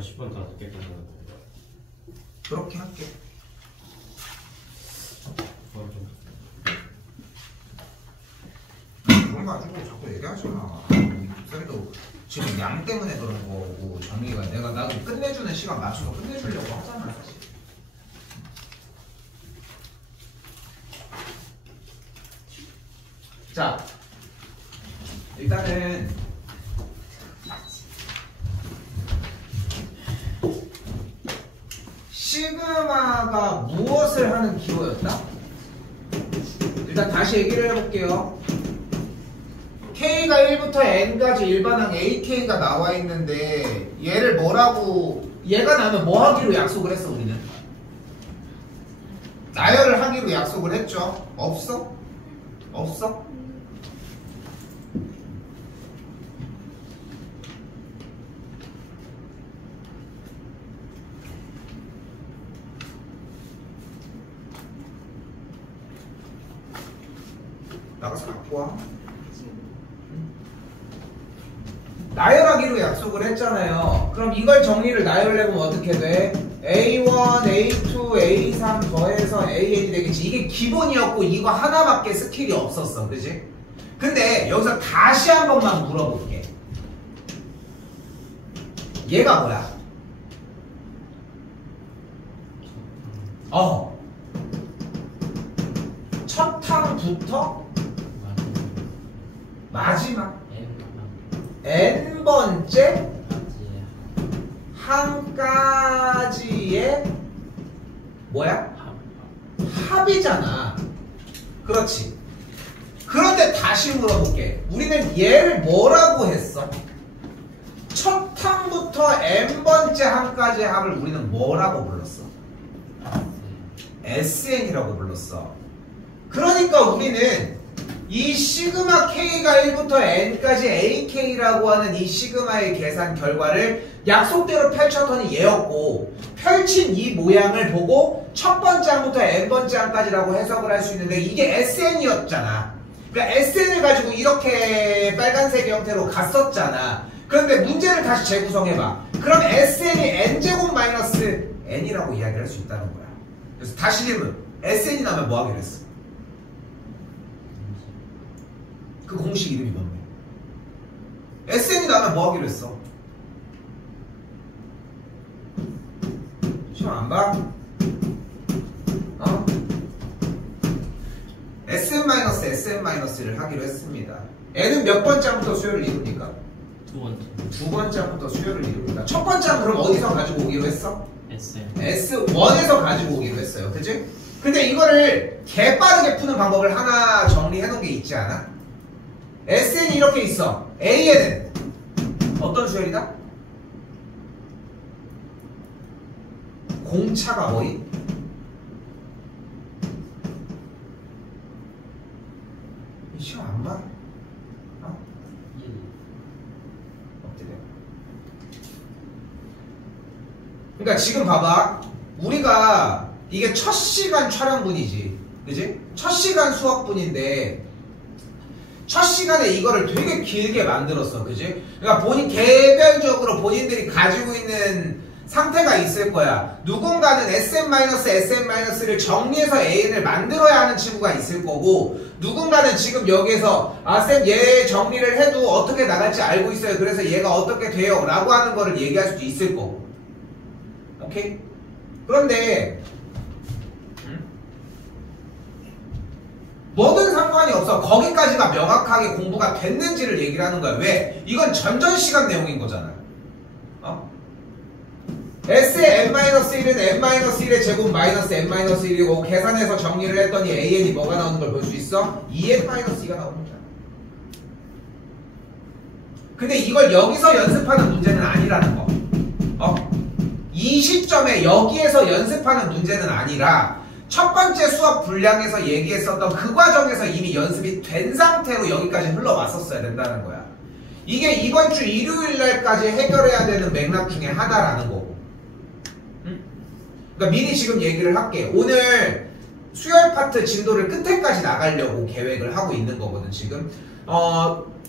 10분 더 늦게 끝나는 건가? 그렇게 할게. 그런 거 가지고 자꾸 얘기하지 마. 그래도 지금 양 때문에 그런 거고 정리가 내가 나도 끝내주는 시간 맞춰서 끝내주려고 하잖아 사실. 자, 일단은 시그마가 무엇을 하는 기호였다? 일단 다시 얘기를 해볼게요. K가 1부터 N까지 일반항 AK가 나와 있는데 얘를 뭐라고 얘가 나면 뭐 하기로 약속을 했어 우리는? 나열을 하기로 약속을 했죠. 없어? 없어? 나가서 갖고 와. 나열하기로 약속을 했잖아요. 그럼 이걸 정리를 나열해보면 어떻게 돼? A1, A2, A3 더해서 AN이 되겠지. 이게 기본이었고 이거 하나밖에 스킬이 없었어. 그치? 근데 여기서 다시 한 번만 물어볼게. 얘가 뭐야? 첫 항부터 마지막 N번째 항까지의 뭐야? 합이잖아. 그렇지. 그런데 다시 물어볼게. 우리는 얘를 뭐라고 했어? 첫 항부터 N번째 항까지의 합을 우리는 뭐라고 불렀어? SN이라고 불렀어. 그러니까 우리는 이 시그마 K가 1부터 N까지 AK라고 하는 이 시그마의 계산 결과를 약속대로 펼쳤더니 얘였고, 펼친 이 모양을 보고 첫 번째 항부터 N번째 항까지라고 해석을 할 수 있는데 이게 SN이었잖아. 그러니까 SN을 가지고 이렇게 빨간색 형태로 갔었잖아. 그런데 문제를 다시 재구성해봐. 그럼 SN이 N제곱 마이너스 N이라고 이야기를 할 수 있다는 거야. 그래서 다시 질문. SN이 나면 뭐 하기로 했어? 그 공식 이름이 뭔데? SN이 나면 뭐 하기로 했어? 시험 안 봐? SN-SN-를 하기로 했습니다. N은 몇 번째 항부터 수열을 이룹니까? 두 번째 항부터 수열을 이룹니다. 첫 번째 항 그럼 어디서 가지고 오기로 했어? S1에서 가지고 오기로 했어요. 그치? 근데 이거를 개빠르게 푸는 방법을 하나 정리해 놓은 게 있지 않아? SN이 이렇게 있어. AN은 어떤 수열이다? 공차가 뭐임? 시험 안 봐? 어떻게 돼? 그러니까 지금 봐봐. 우리가 이게 첫 시간 촬영분이지. 그지? 첫 시간 수업분인데 첫 시간에 이거를 되게 길게 만들었어. 그지? 그러니까 개별적으로 본인들이 가지고 있는 상태가 있을 거야. 누군가는 SM-SM-를 정리해서 AN을 만들어야 하는 친구가 있을 거고, 누군가는 지금 여기에서 쌤 얘 정리를 해도 어떻게 나갈지 알고 있어요. 그래서 얘가 어떻게 돼요 라고 하는 거를 얘기할 수도 있을 거고. 오케이? 그런데 뭐든 상관이 없어. 거기까지가 명확하게 공부가 됐는지를 얘기를 하는 거야. 왜? 이건 전전 시간 내용인 거잖아. S의 n-1은 n-1의 제곱 마이너스 n-1이고 계산해서 정리를 했더니 AN이 뭐가 나오는 걸 볼 수 있어? 2n-2가 나오는 거야. 근데 이걸 여기서 연습하는 문제는 아니라는 거. 이 시점에 여기에서 연습하는 문제는 아니라 첫 번째 수업 분량에서 얘기했었던 그 과정에서 이미 연습이 된 상태로 여기까지 흘러왔었어야 된다는 거야. 이게 이번 주 일요일 날까지 해결해야 되는 맥락 중에 하나라는 거고. 그러니까 미리 지금 얘기를 할게. 오늘 수열 파트 진도를 끝에까지 나가려고 계획을 하고 있는 거거든 지금.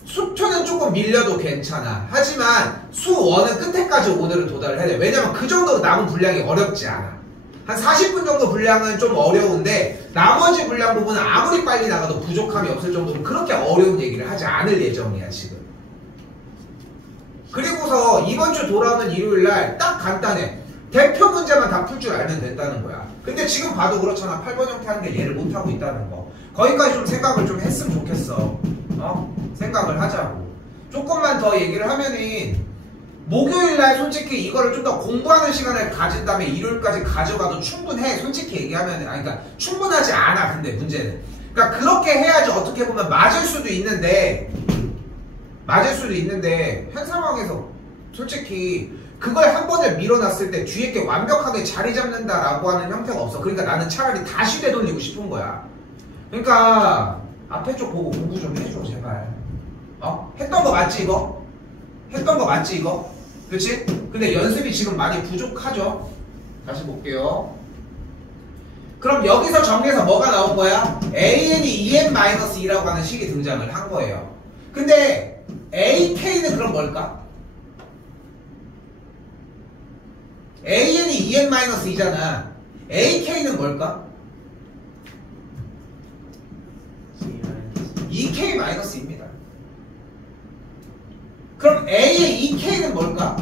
수2는 조금 밀려도 괜찮아. 하지만 수1은 끝에까지 오늘은 도달을 해야 돼. 왜냐면 그 정도로 남은 분량이 어렵지 않아. 한 40분 정도 분량은 좀 어려운데 나머지 분량 부분은 아무리 빨리 나가도 부족함이 없을 정도로 그렇게 어려운 얘기를 하지 않을 예정이야 지금. 그리고서 이번 주 돌아오는 일요일날 딱 간단해. 대표 문제만 다 풀 줄 알면 된다는 거야. 근데 지금 봐도 그렇잖아. 8번 형태 하는 게 얘를 못하고 있다는 거. 거기까지 좀 생각을 좀 했으면 좋겠어. 생각을 하자고. 조금만 더 얘기를 하면은 목요일날 솔직히 이거를 좀 더 공부하는 시간을 가진 다음에 일요일까지 가져가도 충분해. 솔직히 얘기하면 그러니까 충분하지 않아. 근데 문제는 그러니까 그렇게 해야지 어떻게 보면 맞을 수도 있는데 현 상황에서 솔직히 그걸 한 번을 밀어놨을 때 뒤에 게 완벽하게 자리 잡는다라고 하는 형태가 없어. 그러니까 나는 차라리 다시 되돌리고 싶은 거야. 그러니까 앞에 쪽 보고 공부 좀 해줘 제발. 했던 거 맞지 이거? 했던 거 맞지 이거? 그치? 근데 연습이 지금 많이 부족하죠? 다시 볼게요. 그럼 여기서 정리해서 뭐가 나온 거야? AN이 2n-2라고 하는 식이 등장을 한 거예요. 근데 AK는 그럼 뭘까? AN이 2n-2잖아. AK는 뭘까? 2k-입니다. 그럼 A의 2K는 뭘까?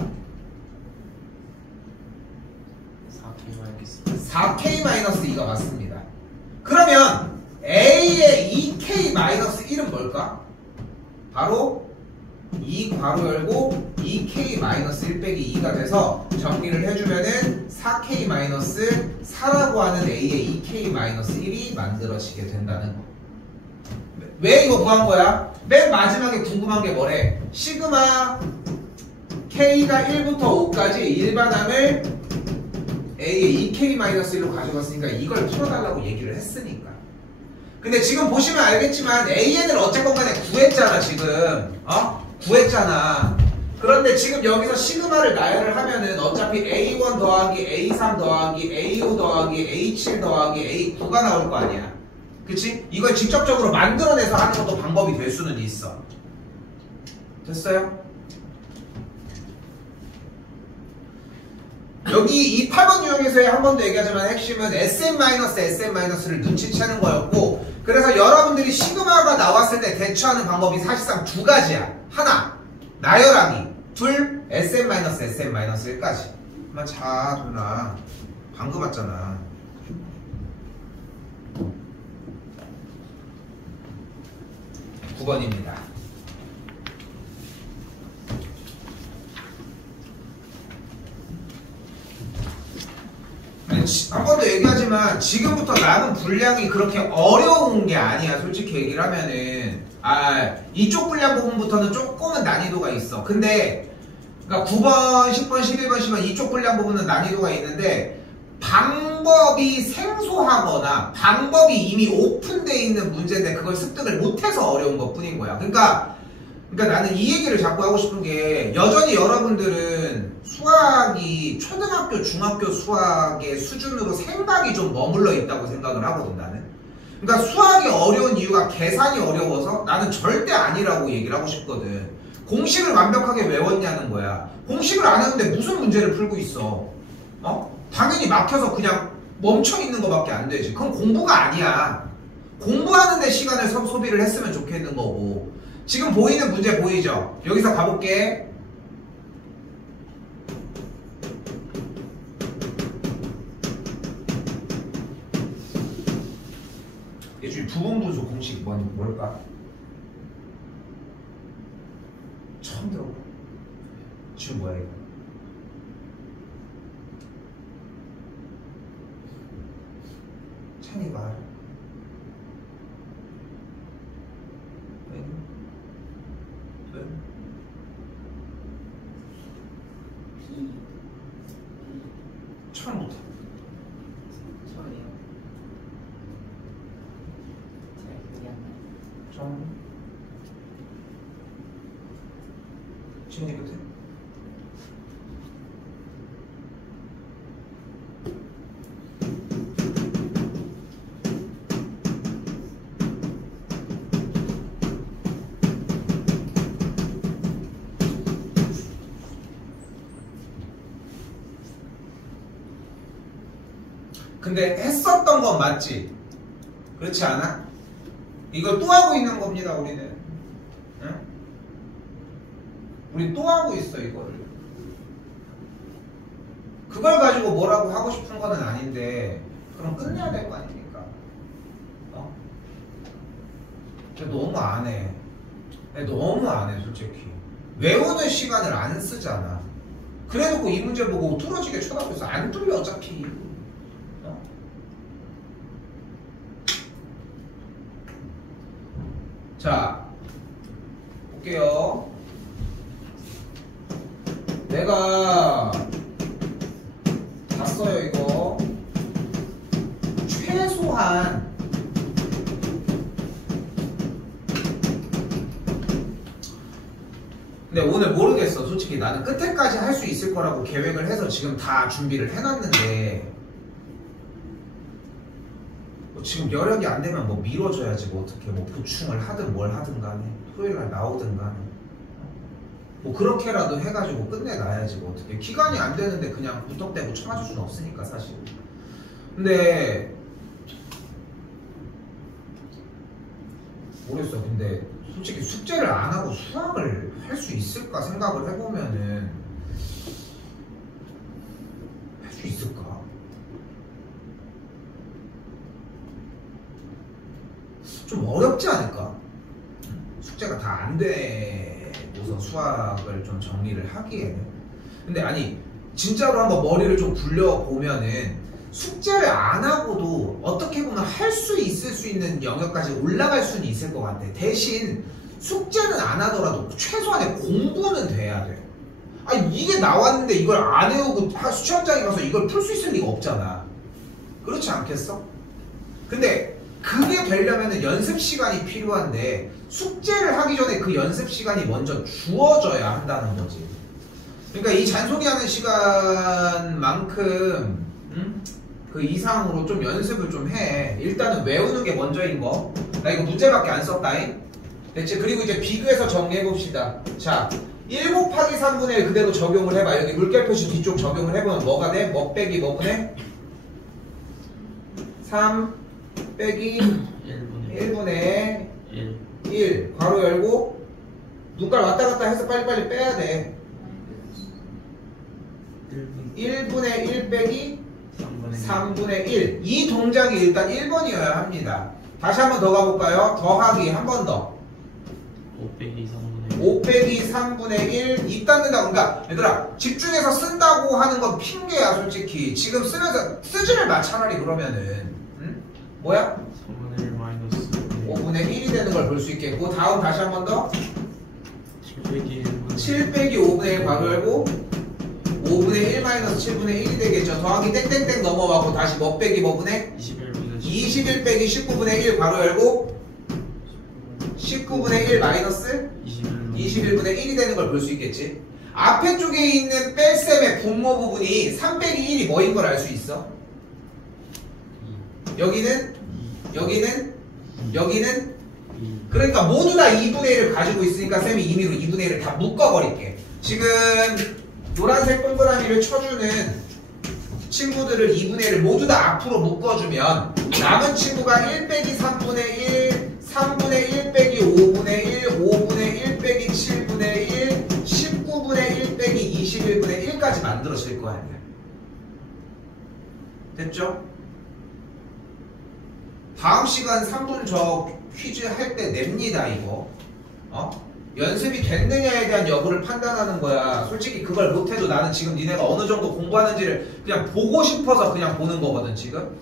4K-2가 맞습니다. 그러면 A의 2K-1은 뭘까? 바로 2 괄호 열고 2K-1 빼기 2가 돼서 정리를 해주면은 4K-4라고 하는 A의 2K-1이 만들어지게 된다는 거. 왜 이거 구한 거야? 맨 마지막에 궁금한 게 뭐래? 시그마 K가 1부터 5까지 일반항을 A의 2K-1로 가져갔으니까 이걸 풀어달라고 얘기를 했으니까. 근데 지금 보시면 알겠지만 AN을 어쨌건 간에 구했잖아 지금. 구했잖아. 그런데 지금 여기서 시그마를 나열을 하면은 어차피 A1 더하기 A3 더하기 A5 더하기 A7 더하기 A9가 나올 거 아니야. 그치? 이걸 직접적으로 만들어내서 하는 것도 방법이 될 수는 있어. 됐어요? 여기 이 8번 유형에서의 한 번 더 얘기하자면 핵심은 SM-SM-를 눈치채는 거였고, 그래서 여러분들이 시그마가 나왔을 때 대처하는 방법이 사실상 두 가지야. 하나, 나열하기. 둘, SM-SM-1까지. 그만 자, 도윤아. 방금 왔잖아. 9번입니다. 한 번 더 얘기하지만 지금부터 남은 분량이 그렇게 어려운 게 아니야. 솔직히 얘기를 하면은 이쪽 분량 부분부터는 조금은 난이도가 있어. 근데 그러니까 9번, 10번, 11번, 10번 이쪽 분량 부분은 난이도가 있는데 방법이 생소하거나 방법이 이미 오픈되어 있는 문제인데 그걸 습득을 못해서 어려운 것 뿐인 거야. 그러니까 나는 이 얘기를 자꾸 하고 싶은 게 여전히 여러분들은 수학이 초등학교, 중학교 수학의 수준으로 생각이 좀 머물러 있다고 생각을 하거든 나는. 그러니까 수학이 어려운 이유가 계산이 어려워서 나는 절대 아니라고 얘기를 하고 싶거든. 공식을 완벽하게 외웠냐는 거야. 공식을 안 하는데 무슨 문제를 풀고 있어? 당연히 막혀서 그냥 멈춰 있는 거밖에 안 되지. 그건 공부가 아니야. 공부하는 데 시간을 소비를 했으면 좋겠는 거고. 지금 보이는 문제 보이죠? 여기서 가볼게. 예준이 부분분수 공식 뭘까? 처음 들어봐. 지금 뭐야 이거? 찬이가 알아? 처음부터. 처음이요. 잘 기억이 안 나요. 처음. 지금 끝에. 근데 했었던 건 맞지? 그렇지 않아? 이걸 또 하고 있는 겁니다, 우리는. 응? 우리 또 하고 있어, 이거를. 그걸 가지고 뭐라고 하고 싶은 거는 아닌데, 그럼 끝내야 될 거 아닙니까? 근데 너무 안 해. 너무 안 해, 솔직히. 외우는 시간을 안 쓰잖아. 그래놓고 이 문제 보고 뚫어지게 쳐다보고 있어. 안 뚫려, 어차피. 자, 볼게요. 내가 봤어요, 이거. 최소한 근데 오늘 모르겠어. 솔직히 나는 끝에까지 할 수 있을 거라고 계획을 해서 지금 다 준비를 해놨는데 뭐 지금 여력이 안 되면 뭐 미뤄줘야지 뭐 어떻게 뭐 보충을 하든 뭘 하든 간에 토요일날 나오든 간에 뭐 그렇게라도 해가지고 끝내놔야지 뭐 어떻게 기간이 안 되는데 그냥 무턱대고 쳐맞을 수는 없으니까 사실. 근데 모르겠어. 근데 솔직히 숙제를 안 하고 수학을 할 수 있을까 생각을 해보면은 할 수 있을까? 좀 어렵지 않을까? 숙제가 다 안 되고서 수학을 좀 정리를 하기에는. 근데 아니 진짜로 한번 머리를 좀 굴려보면은 숙제를 안 하고도 어떻게 보면 할 수 있을 수 있는 영역까지 올라갈 수는 있을 것 같아. 대신 숙제는 안 하더라도 최소한의 공부는 돼야 돼. 아니 이게 나왔는데 이걸 안 외우고 시험장에 가서 이걸 풀 수 있을 리가 없잖아. 그렇지 않겠어? 근데 그게 되려면 연습 시간이 필요한데 숙제를 하기 전에 그 연습 시간이 먼저 주어져야 한다는 거지. 그러니까 이 잔소리하는 시간만큼 그 이상으로 좀 연습을 좀 해. 일단은 외우는 게 먼저인 거. 나 이거 문제밖에 안 썼다잉. 됐지? 그리고 이제 비교해서 정리해봅시다. 자, 1 곱하기 3분의 1 그대로 적용을 해봐. 여기 물결 표시 뒤쪽 적용을 해보면 뭐가 돼? 뭐 빼기 뭐 분의? 3 빼기 1분의 1 괄호 열고 눈깔 왔다 갔다 해서 빨리빨리 빼야 돼. 1분의 1 빼기 3분의 1. 이 동작이 일단 1번이어야 합니다. 다시 한 번 더 가볼까요? 더하기 한 번 더. 5 빼기 3분의 1. 5 빼기 3분의 1. 입 닫는다. 그러니까 얘들아 집중해서 쓴다고 하는 건 핑계야 솔직히. 지금 쓰면서 쓰지를 마 차라리. 그러면은 응? 뭐야? 3분의 1 마이너스 5분의 1이 되는 걸 볼 수 있겠고, 다음 다시 한 번 더. 7 빼기 1분의 7 빼기 5분의 1 괄호 열고 5분의 1 마이너스 7분의 1이 되겠죠. 더하기 땡땡땡 넘어가고 다시 뭐 빼기 뭐 분의? 21 빼기 19분의 1 괄호 열고 19분의 1 마이너스 21분의 1이 되는 걸 볼 수 있겠지. 앞에 쪽에 있는 뺄셈의 분모 부분이 3 빼기 1이 뭐인 걸 알 수 있어? 여기는 그러니까 모두 다 2분의 1을 가지고 있으니까 쌤이 임의로 2분의 1을 다 묶어버릴게. 지금 노란색 동그라미를 쳐주는 친구들을 2분의 1을 모두 다 앞으로 묶어주면 남은 친구가 1 빼기 3분의 1, 3분의 1 빼기 5분의 1, 5분의 1 빼기 7분의 1, 19분의 1 빼기 21분의 1까지 만들어질 거 아니야. 됐죠? 다음 시간 3분 저 퀴즈 할 때 냅니다 이거. 연습이 됐느냐에 대한 여부를 판단하는 거야. 솔직히 그걸 못해도 나는 지금 니네가 어느 정도 공부하는지를 그냥 보고 싶어서 그냥 보는 거거든 지금.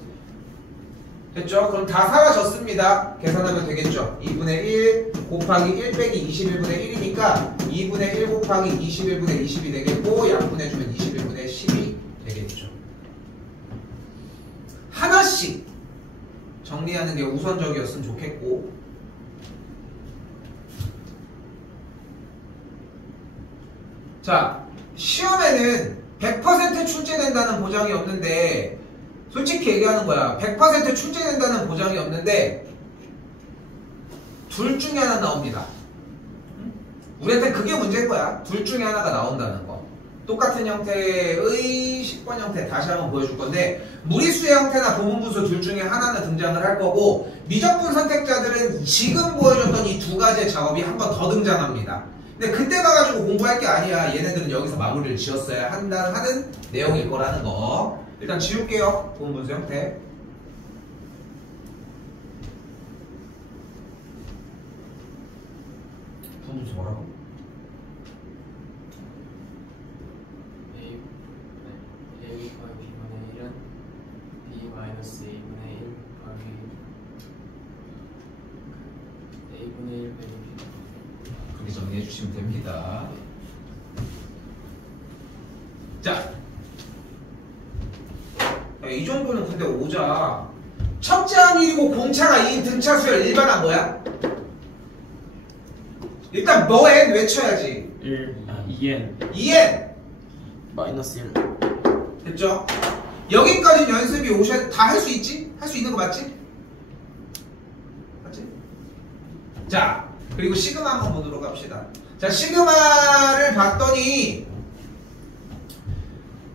됐죠? 그럼 다 사라졌습니다. 계산하면 되겠죠. 2분의 1 곱하기 1 빼기 21분의 1이니까 2분의 1 곱하기 21분의 20이 되겠고 약분해주면 21분의 10이 되겠죠. 하나씩 정리하는 게 우선적이었으면 좋겠고, 자, 시험에는 100% 출제된다는 보장이 없는데, 솔직히 얘기하는 거야. 100% 출제된다는 보장이 없는데 둘 중에 하나 나옵니다. 우리한테 그게 문제인 거야. 둘 중에 하나가 나온다는 거. 똑같은 형태의 10번 10번 형태 다시 한번 보여줄 건데 무리수의 형태나 부분분수 둘 중에 하나는 등장을 할 거고 미적분 선택자들은 지금 보여줬던 이 두 가지의 작업이 한 번 더 등장합니다. 근데 그때 가가지고 공부할 게 아니야. 얘네들은 여기서 마무리를 지었어야 하는 내용일 거라는 거. 일단 지울게요. 부분분수 형태. 부분분수 뭐라고? A 더하기 B분의 1은 B 마이너스 A분의 1 더하기 A분의 1 빼기 B. 그렇게 정리해 주시면 됩니다. 자, 이 정도는 근데 오자. 첫째 항일이고 공차가 2인 등차 수열 일반항 뭐야? 일단 뭐 n 외쳐야지. 2n 2n 마이너스 1 됐죠? 여기까지 연습이 오셔야 다 할 수 있지? 할 수 있는 거 맞지? 맞지? 자, 그리고 시그마 한번 보도록 합시다. 자, 시그마를 봤더니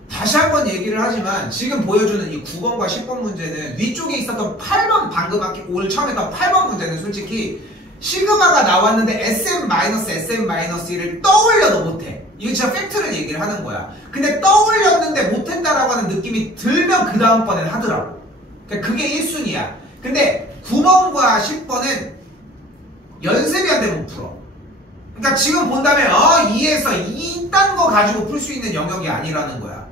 다시 한번 얘기를 하지만 지금 보여주는 이 9번과 10번 문제는 위쪽에 있었던 8번 방금 오늘 처음에 했던 8번 문제는 솔직히 시그마가 나왔는데 SM-SM-1을 떠올려도 못해. 이거 진짜 팩트를 얘기를 하는 거야. 근데 떠올렸는데 못했다라고 하는 느낌이 들면 그 다음번엔 하더라고. 그러니까 그게 1순위야. 근데 9번과 10번은 연습이 안 되면 못 풀어. 그러니까 지금 본다면 2에서 이딴 거 가지고 풀 수 있는 영역이 아니라는 거야.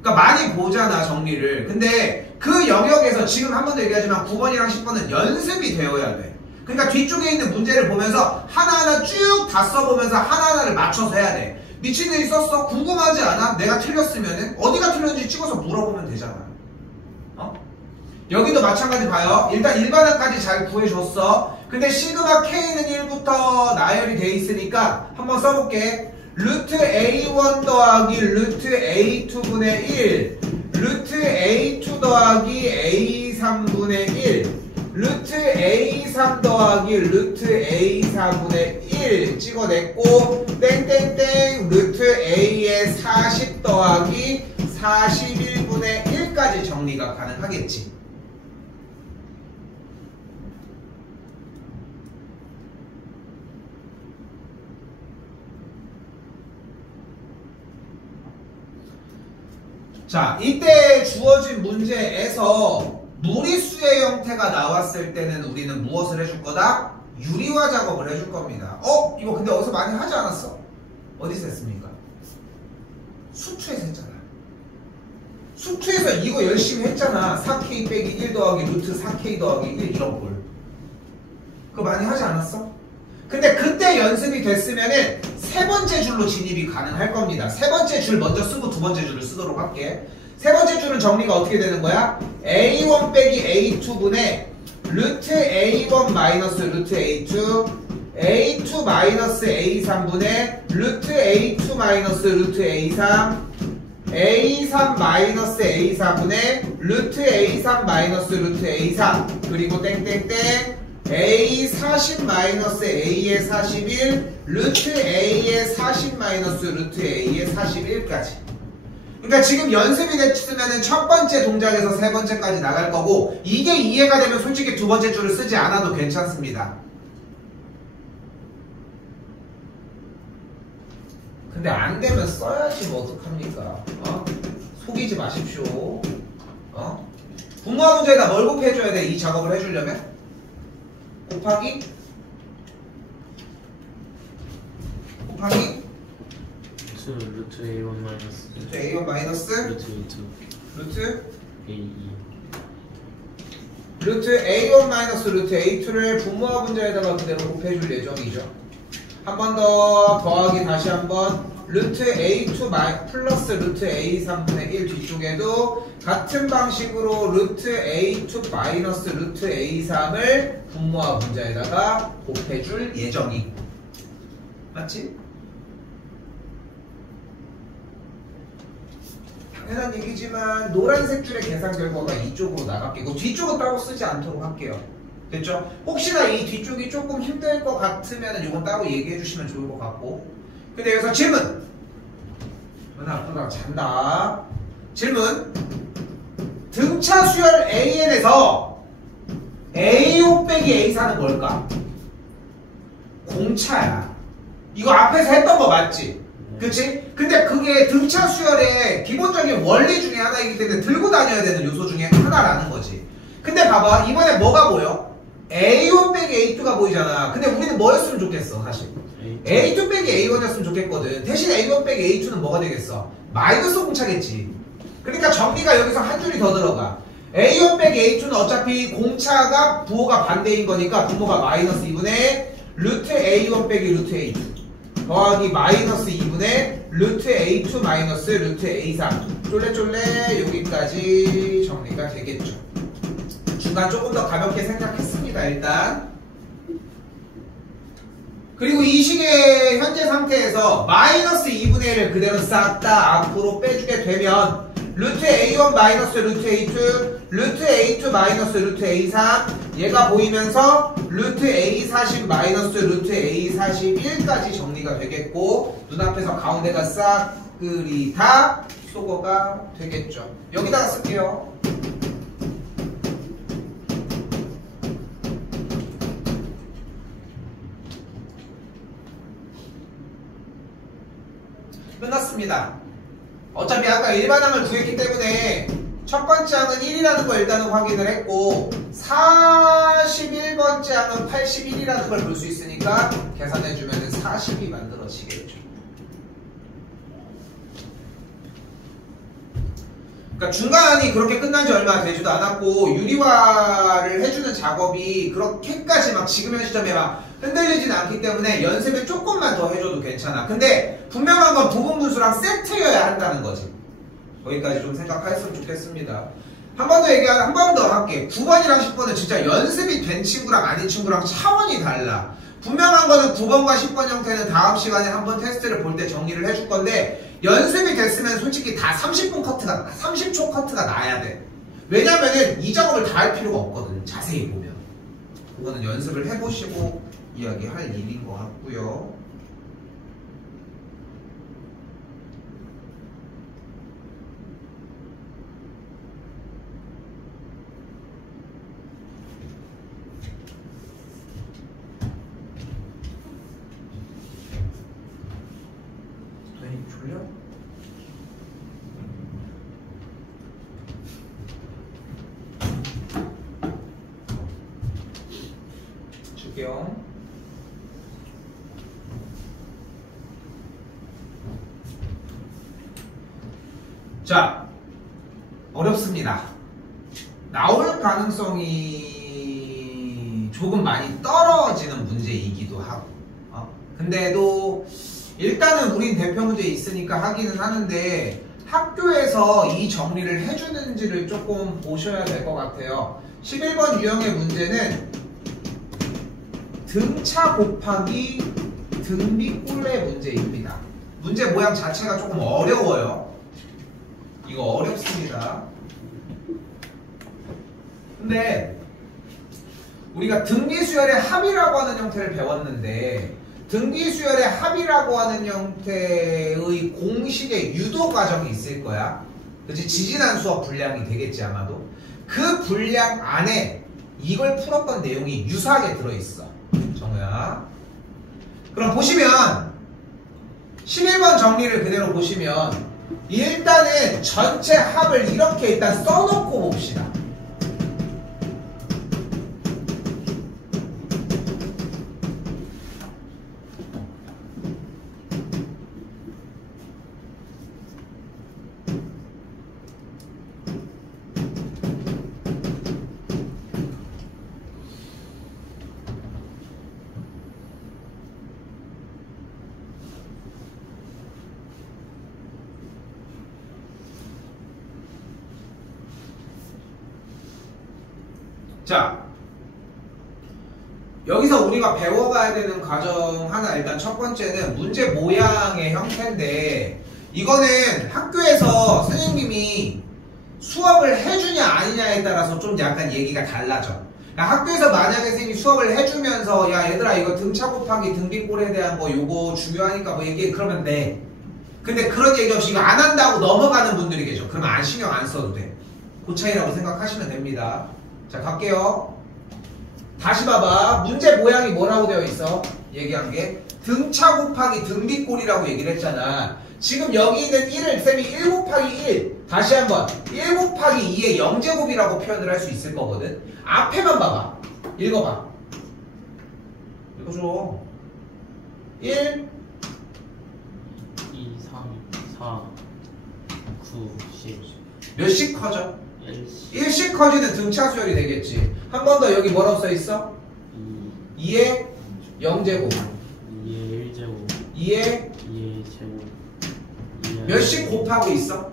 그러니까 많이 보잖아 정리를. 근데 그 영역에서 지금 한 번 더 얘기하지만 9번이랑 10번은 연습이 되어야 돼. 그러니까 뒤쪽에 있는 문제를 보면서 하나하나 쭉 다 써보면서 하나하나를 맞춰서 해야 돼. 미친놈이 썼어? 궁금하지 않아? 내가 틀렸으면은 어디가 틀렸는지 찍어서 물어보면 되잖아. 여기도 마찬가지 봐요. 일단 일반항까지 잘 구해줬어. 근데 시그마 K는 1부터 나열이 돼 있으니까 한번 써볼게. 루트 A1 더하기 루트 A2분의 1 루트 A2 더하기 A3분의 1 루트 A3 더하기 루트 A4분의 1 찍어냈고 땡땡땡 루트 A의 40 더하기 41분의 1까지 정리가 가능하겠지. 자, 이때 주어진 문제에서 무리수의 형태가 나왔을 때는 우리는 무엇을 해줄 거다? 유리화 작업을 해줄 겁니다. 이거 근데 어디서 많이 하지 않았어? 어디서 했습니까? 수투에서 했잖아. 수투에서 이거 열심히 했잖아. 4K 빼기 1 더하기 루트 4K 더하기 1 이런 걸. 그거 많이 하지 않았어? 근데 그때 연습이 됐으면은 세 번째 줄로 진입이 가능할 겁니다. 세 번째 줄 먼저 쓰고 두 번째 줄을 쓰도록 할게. 세 번째 줄은 정리가 어떻게 되는 거야? A1 빼기 A2분의 루트 A1 마이너스 루트 A2 A2 마이너스 A3분의 루트 A2 마이너스 루트 A3 A3 마이너스 A4분의 루트 A3 마이너스 루트 A3 그리고 땡땡땡 A40 마이너스 A의 41 루트 A의 40 마이너스 루트 A의 41까지. 그러니까 지금 연습이 됐으면 첫 번째 동작에서 세 번째까지 나갈 거고 이게 이해가 되면 솔직히 두 번째 줄을 쓰지 않아도 괜찮습니다. 근데 안 되면 써야지 뭐 어떡합니까? 속이지 마십시오. 분모화 문제에다 뭘 곱해줘야 돼? 이 작업을 해주려면? 곱하기 루트 A1 마이너스 루트 A1 마이너스 루트 루트 A2 루트 A1 마이너스 루트 A2를 분모화 문제에다가 그대로 곱해줄 예정이죠. 한 번 더 더하기 다시 한번 루트 A2 플러스 루트 A3분의 1 뒤쪽에도 같은 방식으로 루트 A2 마이너스 루트 A3을 분모화 문제에다가 곱해줄 예정이고 맞지? 당연한 얘기지만 노란색 줄의 계산 결과가 이쪽으로 나갈게고 뒤쪽은 따로 쓰지 않도록 할게요. 됐죠? 혹시나 이 뒤쪽이 조금 힘들 것 같으면 이건 따로 얘기해 주시면 좋을 것 같고 근데 여기서 질문! 누나 아프다 잔다 질문. 등차 수열 AN에서 A5 빼기 A4는 뭘까? 공차야. 이거 앞에서 했던 거 맞지? 그치? 근데 그게 등차 수열의 기본적인 원리 중에 하나이기 때문에 들고 다녀야 되는 요소 중에 하나라는 거지. 근데 봐봐. 이번에 뭐가 보여? A1 빼기 A2가 보이잖아. 근데 우리는 뭐였으면 좋겠어 사실? A2 빼기 A1이었으면 좋겠거든. 대신 A1 빼기 A2는 뭐가 되겠어? 마이너스 공차겠지. 그러니까 정리가 여기서 한 줄이 더 들어가. A1 빼기 A2는 어차피 공차가 부호가 반대인 거니까 분모가 마이너스 2분의 루트 A1 빼기 루트 A2 더하기 마이너스 2분의 루트 A2 마이너스 루트 A3 쫄래쫄래 여기까지 정리가 되겠죠. 중간 조금 더 가볍게 생각했습니다. 일단 그리고 이 식의 현재 상태에서 마이너스 2분의 1을 그대로 싹 다 앞으로 빼주게 되면 루트 A1 마이너스 루트 A2 루트 A2 마이너스 루트 A3 얘가 보이면서 루트 A40 마이너스 루트 A41까지 정리가 되겠고 눈앞에서 가운데가 싹 그리 다 소거가 되겠죠. 여기다가 쓸게요. 끝났습니다. 어차피 아까 일반항을 구했기 때문에 첫 번째 항은 1이라는 걸 일단은 확인을 했고 41번째 항은 81이라는 걸 볼 수 있으니까 계산해주면 40이 만들어지겠죠. 그러니까 중간이 그렇게 끝난 지 얼마 되지도 않았고 유리화를 해주는 작업이 그렇게까지 막 지금 현 시점에 막 흔들리진 않기 때문에 연습을 조금만 더 해줘도 괜찮아. 근데 분명한 건 부분 분수랑 세트여야 한다는 거지. 거기까지 좀 생각했으면 좋겠습니다. 한 번 더 할게. 9번이랑 10번은 진짜 연습이 된 친구랑 아닌 친구랑 차원이 달라. 분명한 거는 9번과 10번 형태는 다음 시간에 한번 테스트를 볼 때 정리를 해줄 건데 연습이 됐으면 솔직히 다 30초 커트가 나야 돼. 왜냐면은 이 작업을 다 할 필요가 없거든. 자세히 보면. 그거는 연습을 해보시고 이야기할 일인 것 같고요. 졸려? 줄게요. 자, 어렵습니다. 나올 가능성이 조금 많이 떨어지는 문제이기도 하고 근데도 일단은 우린 대표 문제 있으니까 하기는 하는데 학교에서 이 정리를 해주는지를 조금 보셔야 될 것 같아요. 11번 유형의 문제는 등차 곱하기 등비꼴레 문제입니다. 문제 모양 자체가 조금 어려워요. 이거 어렵습니다. 근데 우리가 등비수열의 합이라고 하는 형태를 배웠는데 등비수열의 합이라고 하는 형태의 공식의 유도 과정이 있을 거야. 그치? 지지난 수업 분량이 되겠지 아마도. 그 분량 안에 이걸 풀었던 내용이 유사하게 들어있어. 정우야. 그럼 보시면 11번 정리를 그대로 보시면 일단은 전체 합을 이렇게 일단 써놓고 봅시다. 자, 여기서 우리가 배워가야 되는 과정 하나 일단 첫 번째는 문제 모양의 형태인데 이거는 학교에서 선생님이 수업을 해주냐 아니냐에 따라서 좀 약간 얘기가 달라져. 학교에서 만약에 선생님이 수업을 해주면서 야 얘들아 이거 등차 곱하기 등비꼴에 대한 거 요거 중요하니까 뭐 얘기해 그러면 돼. 근데 그런 얘기 없이 이거 안 한다고 넘어가는 분들이 계셔. 그러면 안 신경 안 써도 돼. 그 차이라고 생각하시면 됩니다. 자, 갈게요. 다시 봐봐. 문제 모양이 뭐라고 되어 있어? 얘기한 게 등차 곱하기 등비꼴이라고 얘기를 했잖아. 지금 여기 있는 1을 쌤이 1 곱하기 1 다시 한번 1 곱하기 2의 0제곱이라고 표현을 할 수 있을 거거든. 앞에만 봐봐. 읽어봐. 읽어줘. 1 2, 3, 4, 9, 10. 몇씩 커져? 1씩 1씩 커지는 등차 수열이 되겠지. 한 번 더 여기 뭐라고 써 있어? 2의 0제곱 2의 1제곱 2의 2의 제곱 몇씩 곱하고 있어?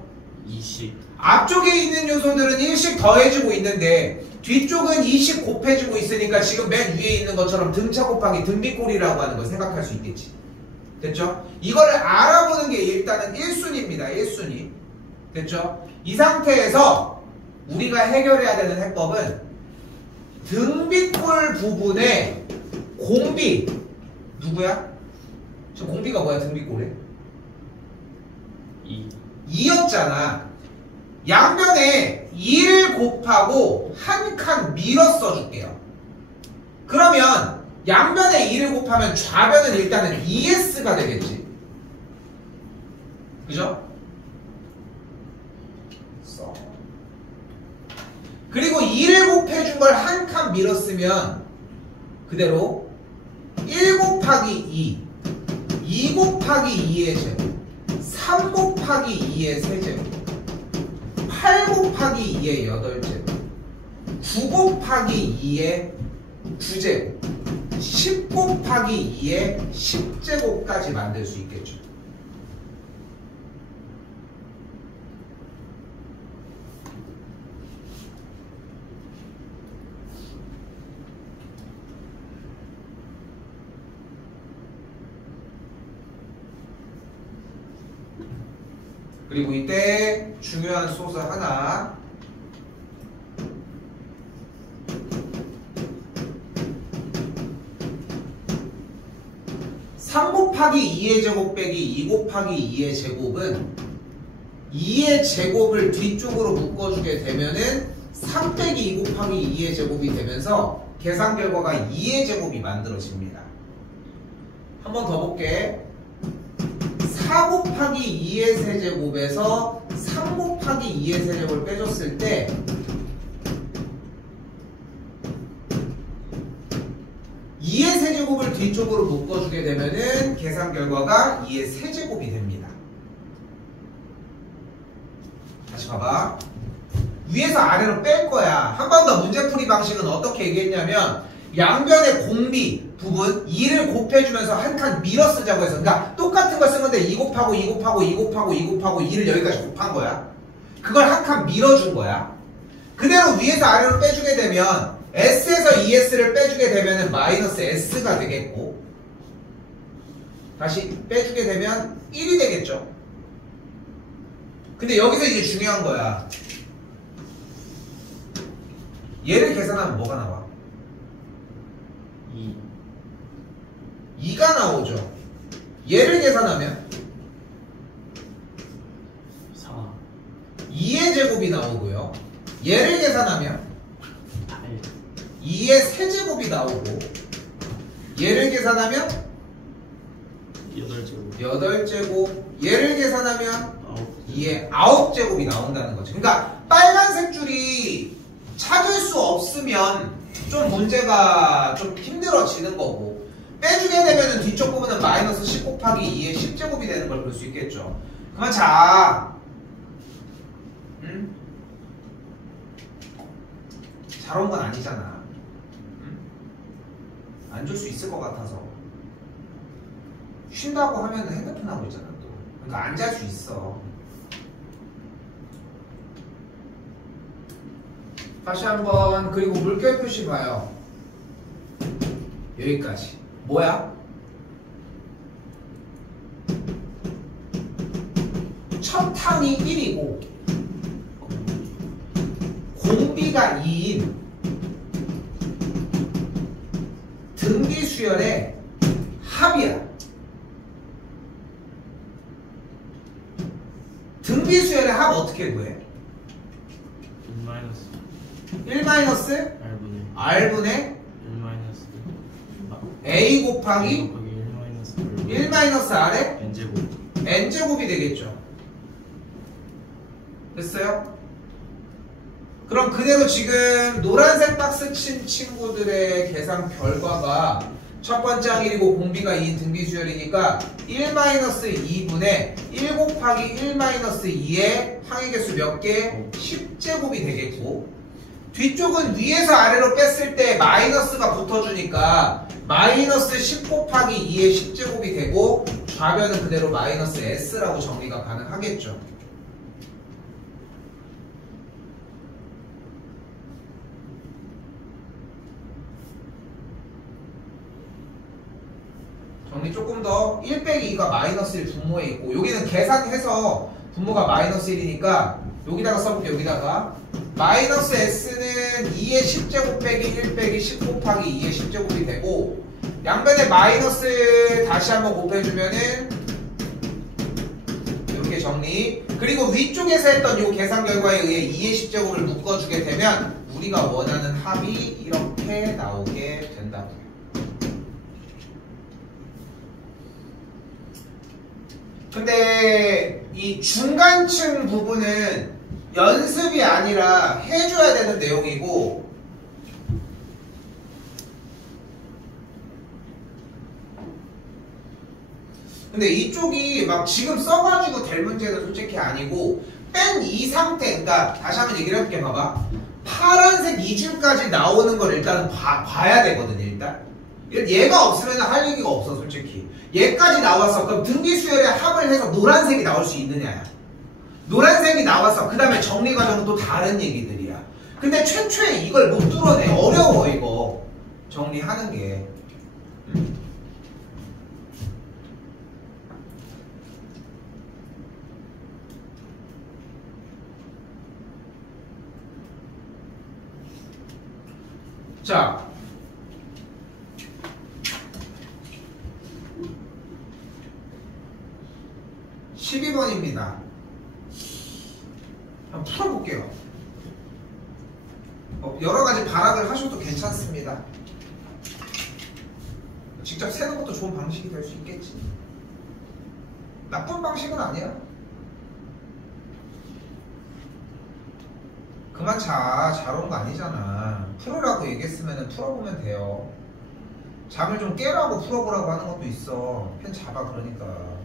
2씩 앞쪽에 있는 요소들은 1씩 더해지고 있는데 뒤쪽은 2씩 곱해지고 있으니까 지금 맨 위에 있는 것처럼 등차 곱하기 등비꼴이라고 하는 걸 생각할 수 있겠지. 됐죠? 이거를 알아보는 게 일단은 1순위입니다. 1순위. 됐죠? 이 상태에서 우리가 해결해야 되는 해법은 등비꼴 부분에 공비 누구야? 저 공비가 뭐야? 등비꼴에 2였잖아. 양변에 2를 곱하고 한 칸 밀어 써줄게요. 그러면 양변에 2를 곱하면 좌변은 일단은 2s가 되겠지. 그죠? 써. 그리고 2를 곱해준 걸 한 칸 밀어 쓰면 그대로 1 곱하기 2 곱하기 2의 제곱 3 곱하기 2의 세제곱 8 곱하기 2의 8제곱 9 곱하기 2의 9제곱 10 곱하기 2의 10제곱까지 만들 수 있겠죠. 그리고 이때 중요한 소스 하나. (3 곱하기 2의 제곱 빼기 2 곱하기 2의 제곱은 2의 제곱을 뒤쪽으로 묶어주게 되면은 3 빼기 2 곱하기 2의 제곱이 되면서 계산 결과가 2의 제곱이 만들어집니다. 한 번 더 볼게. 4 곱하기 2의 세제곱에서 3 곱하기 2의 세제곱을 빼줬을 때 2의 세제곱을 뒤쪽으로 묶어주게 되면은 계산 결과가 2의 세제곱이 됩니다. 다시 봐봐. 위에서 아래로 뺄 거야. 한 번 더 문제풀이 방식은 어떻게 얘기했냐면 양변의 공비 부분 2를 곱해주면서 한 칸 밀어 쓰자고 해서 그러니까 똑같은 걸 쓴 건데 2 곱하고 2 곱하고 2 곱하고 2 곱하고 2를 여기까지 곱한 거야. 그걸 한 칸 밀어준 거야. 그대로 위에서 아래로 빼주게 되면 S에서 2S를 빼주게 되면 마이너스 S가 되겠고 다시 빼주게 되면 1이 되겠죠. 근데 여기서 이제 중요한 거야. 얘를 계산하면 뭐가 나와? 2가 나오죠. 얘를 계산하면 4 2의 제곱이 나오고요. 얘를 계산하면 8 2의 세제곱이 나오고 얘를 계산하면 8제곱 8제곱 얘를 계산하면 9 2의 9제곱이 나온다는 거죠. 그러니까 빨간색 줄이 찾을 수 없으면 좀 문제가 좀 힘들어지는 거고 빼주게 되면 뒤쪽 부분은 마이너스 10 곱하기 2의 10제곱이 되는 걸 볼 수 있겠죠. 그러면 자 잘 온 건 아니잖아. 안 줄 수 있을 것 같아서 쉰다고 하면 핸드폰 하고 있잖아 또. 그러니까 안 잘 수 있어. 다시 한번. 그리고 물결 표시 봐요. 여기까지 뭐야? 첫 항이 1이고 공비가 2인 등기수열의 합이야. 어떻게 구해? 1 마이너스 1 마이너스 R분의 R분의 1 마이너스 A 곱하기 1 마이너스 1 마이너스 R의 N제곱 N제곱이 되겠죠. 됐어요? 그럼 그대로 지금 노란색 박스 친 친구들의 계산 결과가 첫 번째 항일이고 공비가 2인 등비수열이니까 1-2분의 1 곱하기 1-2의 항의개수 몇 개? 10제곱이 되겠고 뒤쪽은 위에서 아래로 뺐을 때 마이너스가 붙어주니까 마이너스 10 곱하기 2의 10제곱이 되고 좌변은 그대로 마이너스 S라고 정리가 가능하겠죠. 정리 조금 더 1 빼기 2가 마이너스 1 분모에 있고 여기는 계산해서 분모가 마이너스 1이니까 여기다가 써볼게요. 여기다가 마이너스 S는 2의 10제곱 빼기 1 빼기 10 곱하기 2의 10제곱이 되고 양변에 마이너스 다시 한번 곱해주면은 이렇게 정리. 그리고 위쪽에서 했던 이 계산 결과에 의해 2의 10제곱을 묶어주게 되면 우리가 원하는 합이 이렇게 나오게 된다고요. 근데 이 중간층 부분은 연습이 아니라 해줘야 되는 내용이고 근데 이쪽이 막 지금 써가지고 될 문제는 솔직히 아니고 뺀 이 상태, 그러니까 다시 한번 얘기를 해볼게. 봐봐, 파란색 이줄까지 나오는 걸 일단 봐야 되거든. 일단 얘가 없으면 할 얘기가 없어. 솔직히 얘까지 나왔어. 그럼 등비수열의 합을 해서 노란색이 나올 수 있느냐야. 노란색이 나왔어. 그 다음에 정리 과정은 또 다른 얘기들이야. 근데 최초에 이걸 못 뚫어내. 어려워 이거 정리하는 게. 자, 12번입니다. 한번 풀어볼게요. 여러 가지 발악을 하셔도 괜찮습니다. 직접 세는 것도 좋은 방식이 될 수 있겠지. 나쁜 방식은 아니야. 그만 잘 온 거 아니잖아. 풀으라고 얘기했으면 풀어보면 돼요. 잠을 좀 깨라고 풀어보라고 하는 것도 있어. 펜 잡아. 그러니까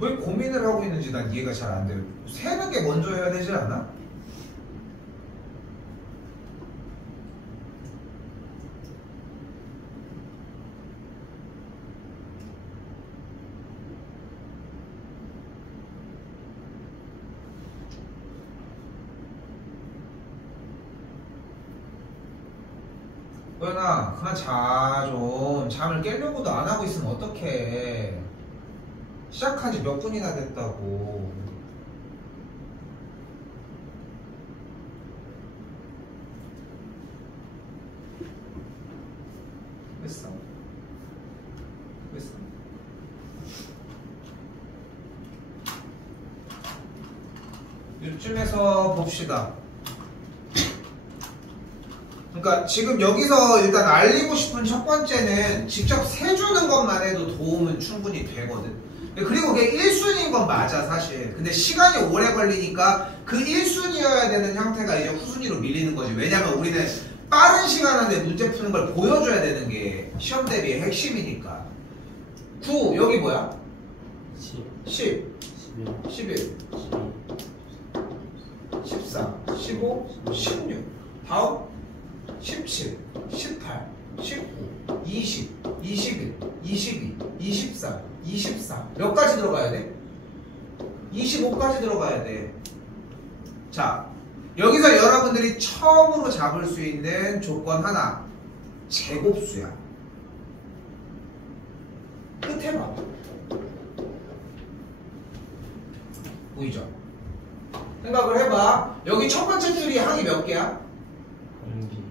왜 고민을 하고 있는지 난 이해가 잘 안 돼요. 세는 게 먼저 해야 되지 않아? 도연아 그만 자 좀. 잠을 깨려고도 안 하고 있으면 어떡해. 시작한 지 몇 분이나 됐다고. 됐어? 됐어? 이쯤에서 봅시다. 그러니까 지금 여기서 일단 알리고 싶은 첫 번째는 직접 세주는 것만 해도 도움은 충분히 되거든. 그리고 그게 1순위인 건 맞아 사실. 근데 시간이 오래 걸리니까 그 1순위여야 되는 형태가 이제 후순위로 밀리는 거지. 왜냐면 우리는 빠른 시간 안에 문제 푸는 걸 보여줘야 되는 게 시험 대비의 핵심이니까. 9 여기 뭐야? 10 11 14 15 16 다음 17 18 19 20 21 22 23 24 몇 가지 들어가야 돼? 25까지 들어가야 돼. 자, 여기서 여러분들이 처음으로 잡을 수 있는 조건 하나, 제곱수야. 끝에 봐. 보이죠? 생각을 해봐. 여기 첫 번째 줄이 항이 몇 개야?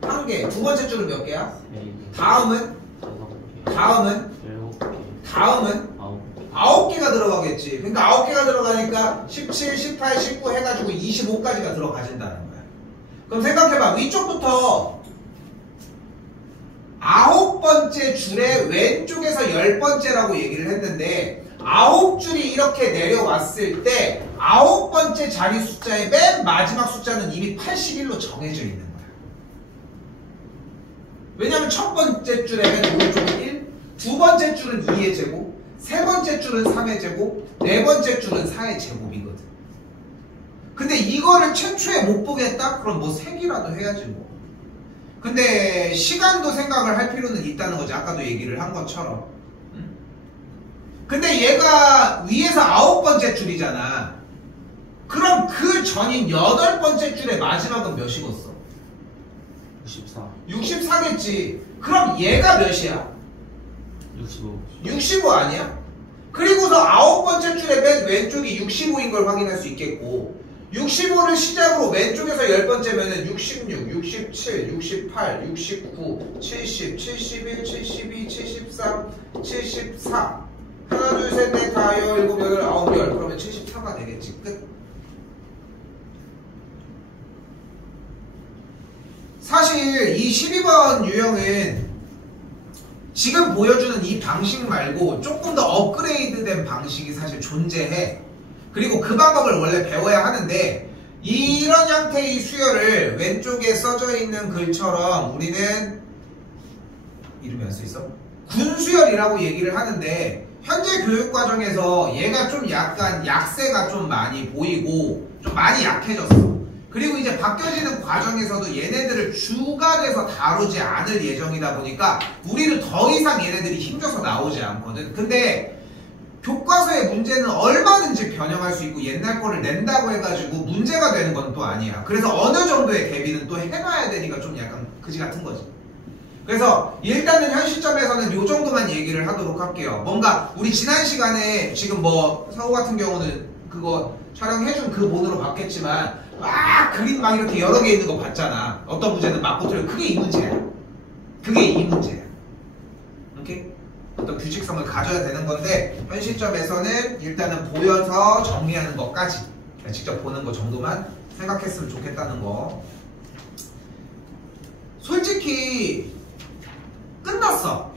한 개. 두 번째 줄은 몇 개야? 다음은? 다음은? 다음은? 9개가 들어가겠지. 그러니까 9개가 들어가니까 17, 18, 19 해가지고 25까지가 들어가진다는 거야. 그럼 생각해봐. 위쪽부터 9번째 줄의 왼쪽에서 10번째라고 얘기를 했는데 9줄이 이렇게 내려왔을 때 9번째 자리 숫자의 맨 마지막 숫자는 이미 81로 정해져 있는 거야. 왜냐면 첫 번째 줄의 맨 오른쪽은 1, 두 번째 줄은 2의 제곱, 세 번째 줄은 3의 제곱, 네 번째 줄은 4의 제곱이거든. 근데 이거를 최초에 못 보겠다? 그럼 뭐 색이라도 해야지 뭐. 근데 시간도 생각을 할 필요는 있다는 거지. 아까도 얘기를 한 것처럼. 근데 얘가 위에서 9번째 줄이잖아. 그럼 그 전인 8번째 줄의 마지막은 몇이겠어? 64 64겠지. 그럼 얘가 몇이야? 65 65 아니야? 그리고서 9번째 줄의 맨 왼쪽이 65인 걸 확인할 수 있겠고 65를 시작으로 왼쪽에서 10번째면은 66, 67, 68, 69, 70, 71, 72, 73, 74 하나, 둘, 셋, 넷, 다, 여, 일곱, 여덟, 아홉, 열 그러면 74가 되겠지. 끝. 사실 이 12번 유형은 지금 보여주는 이 방식 말고 조금 더 업그레이드된 방식이 사실 존재해. 그리고 그 방법을 원래 배워야 하는데 이런 형태의 수열을 왼쪽에 써져 있는 글처럼 우리는 이름이 안 써있어? 군수열이라고 얘기를 하는데 현재 교육과정에서 얘가 좀 약간 약세가 좀 많이 보이고 좀 많이 약해졌어. 그리고 이제 바뀌어지는 과정에서도 얘네들을 주간에서 다루지 않을 예정이다 보니까 우리를 더 이상 얘네들이 힘줘서 나오지 않거든. 근데 교과서의 문제는 얼마든지 변형할 수 있고 옛날 거를 낸다고 해가지고 문제가 되는 건 또 아니야. 그래서 어느 정도의 대비는 또 해놔야 되니까 좀 약간 그지 같은 거지. 그래서 일단은 현 시점에서는 요 정도만 얘기를 하도록 할게요. 뭔가 우리 지난 시간에 지금 뭐 서우 같은 경우는 그거 촬영해준 그 본으로 봤겠지만 막 그림 막 이렇게 여러 개 있는 거 봤잖아. 어떤 문제는 맞고 틀려. 그게 이 문제야. 그게 이 문제야. 오케이? 어떤 규칙성을 가져야 되는 건데 현 시점에서는 일단은 보여서 정리하는 것까지 그냥 직접 보는 거 정도만 생각했으면 좋겠다는 거. 솔직히 끝났어.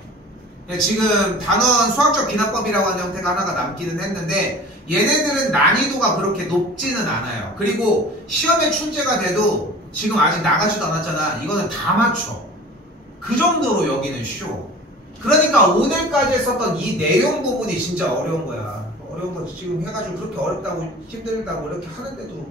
지금 단원 수학적 기납법이라고 하는 형태가 하나가 남기는 했는데 얘네들은 난이도가 그렇게 높지는 않아요. 그리고 시험에 출제가 돼도 지금 아직 나가지도 않았잖아. 이거는 다 맞춰. 그 정도로 여기는 쉬워. 그러니까 오늘까지 썼던 이 내용 부분이 진짜 어려운 거야. 어려운 거 지금 해가지고 그렇게 어렵다고 힘들다고 이렇게 하는데도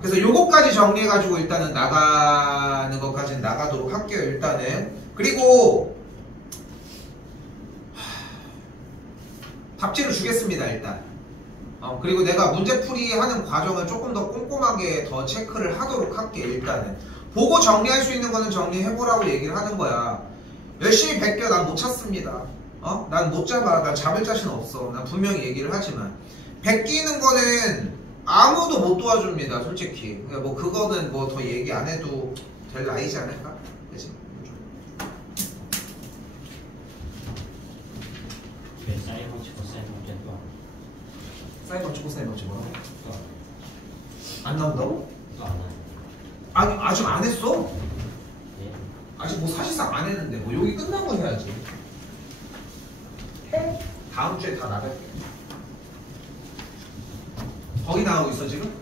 그래서 요거까지 정리해가지고 일단은 나가는 것까지는 나가도록 할게요. 일단은. 그리고 답지를 주겠습니다. 일단. 그리고 내가 문제풀이 하는 과정을 조금 더 꼼꼼하게 더 체크를 하도록 할게. 일단은 보고 정리할 수 있는 거는 정리해보라고 얘기를 하는 거야. 열심히 베껴. 난 못 찾습니다. 난 못 잡아. 난 잡을 자신 없어. 난 분명히 얘기를 하지만 베끼는 거는 아무도 못 도와줍니다. 솔직히. 그러니까 뭐 그거는 뭐 더 얘기 안 해도 될 나이지 않을까? 그치? 사이버 치고 사이버 젠도 사이버 치고 사이버 치고 안 나온다고? 안 하네. 아니 아직 안 했어. 예. 아직 뭐 사실상 안 했는데 뭐 여기 끝나고 해야지. 해? 다음 주에 다 나갈게. 거기 나오고 있어 지금?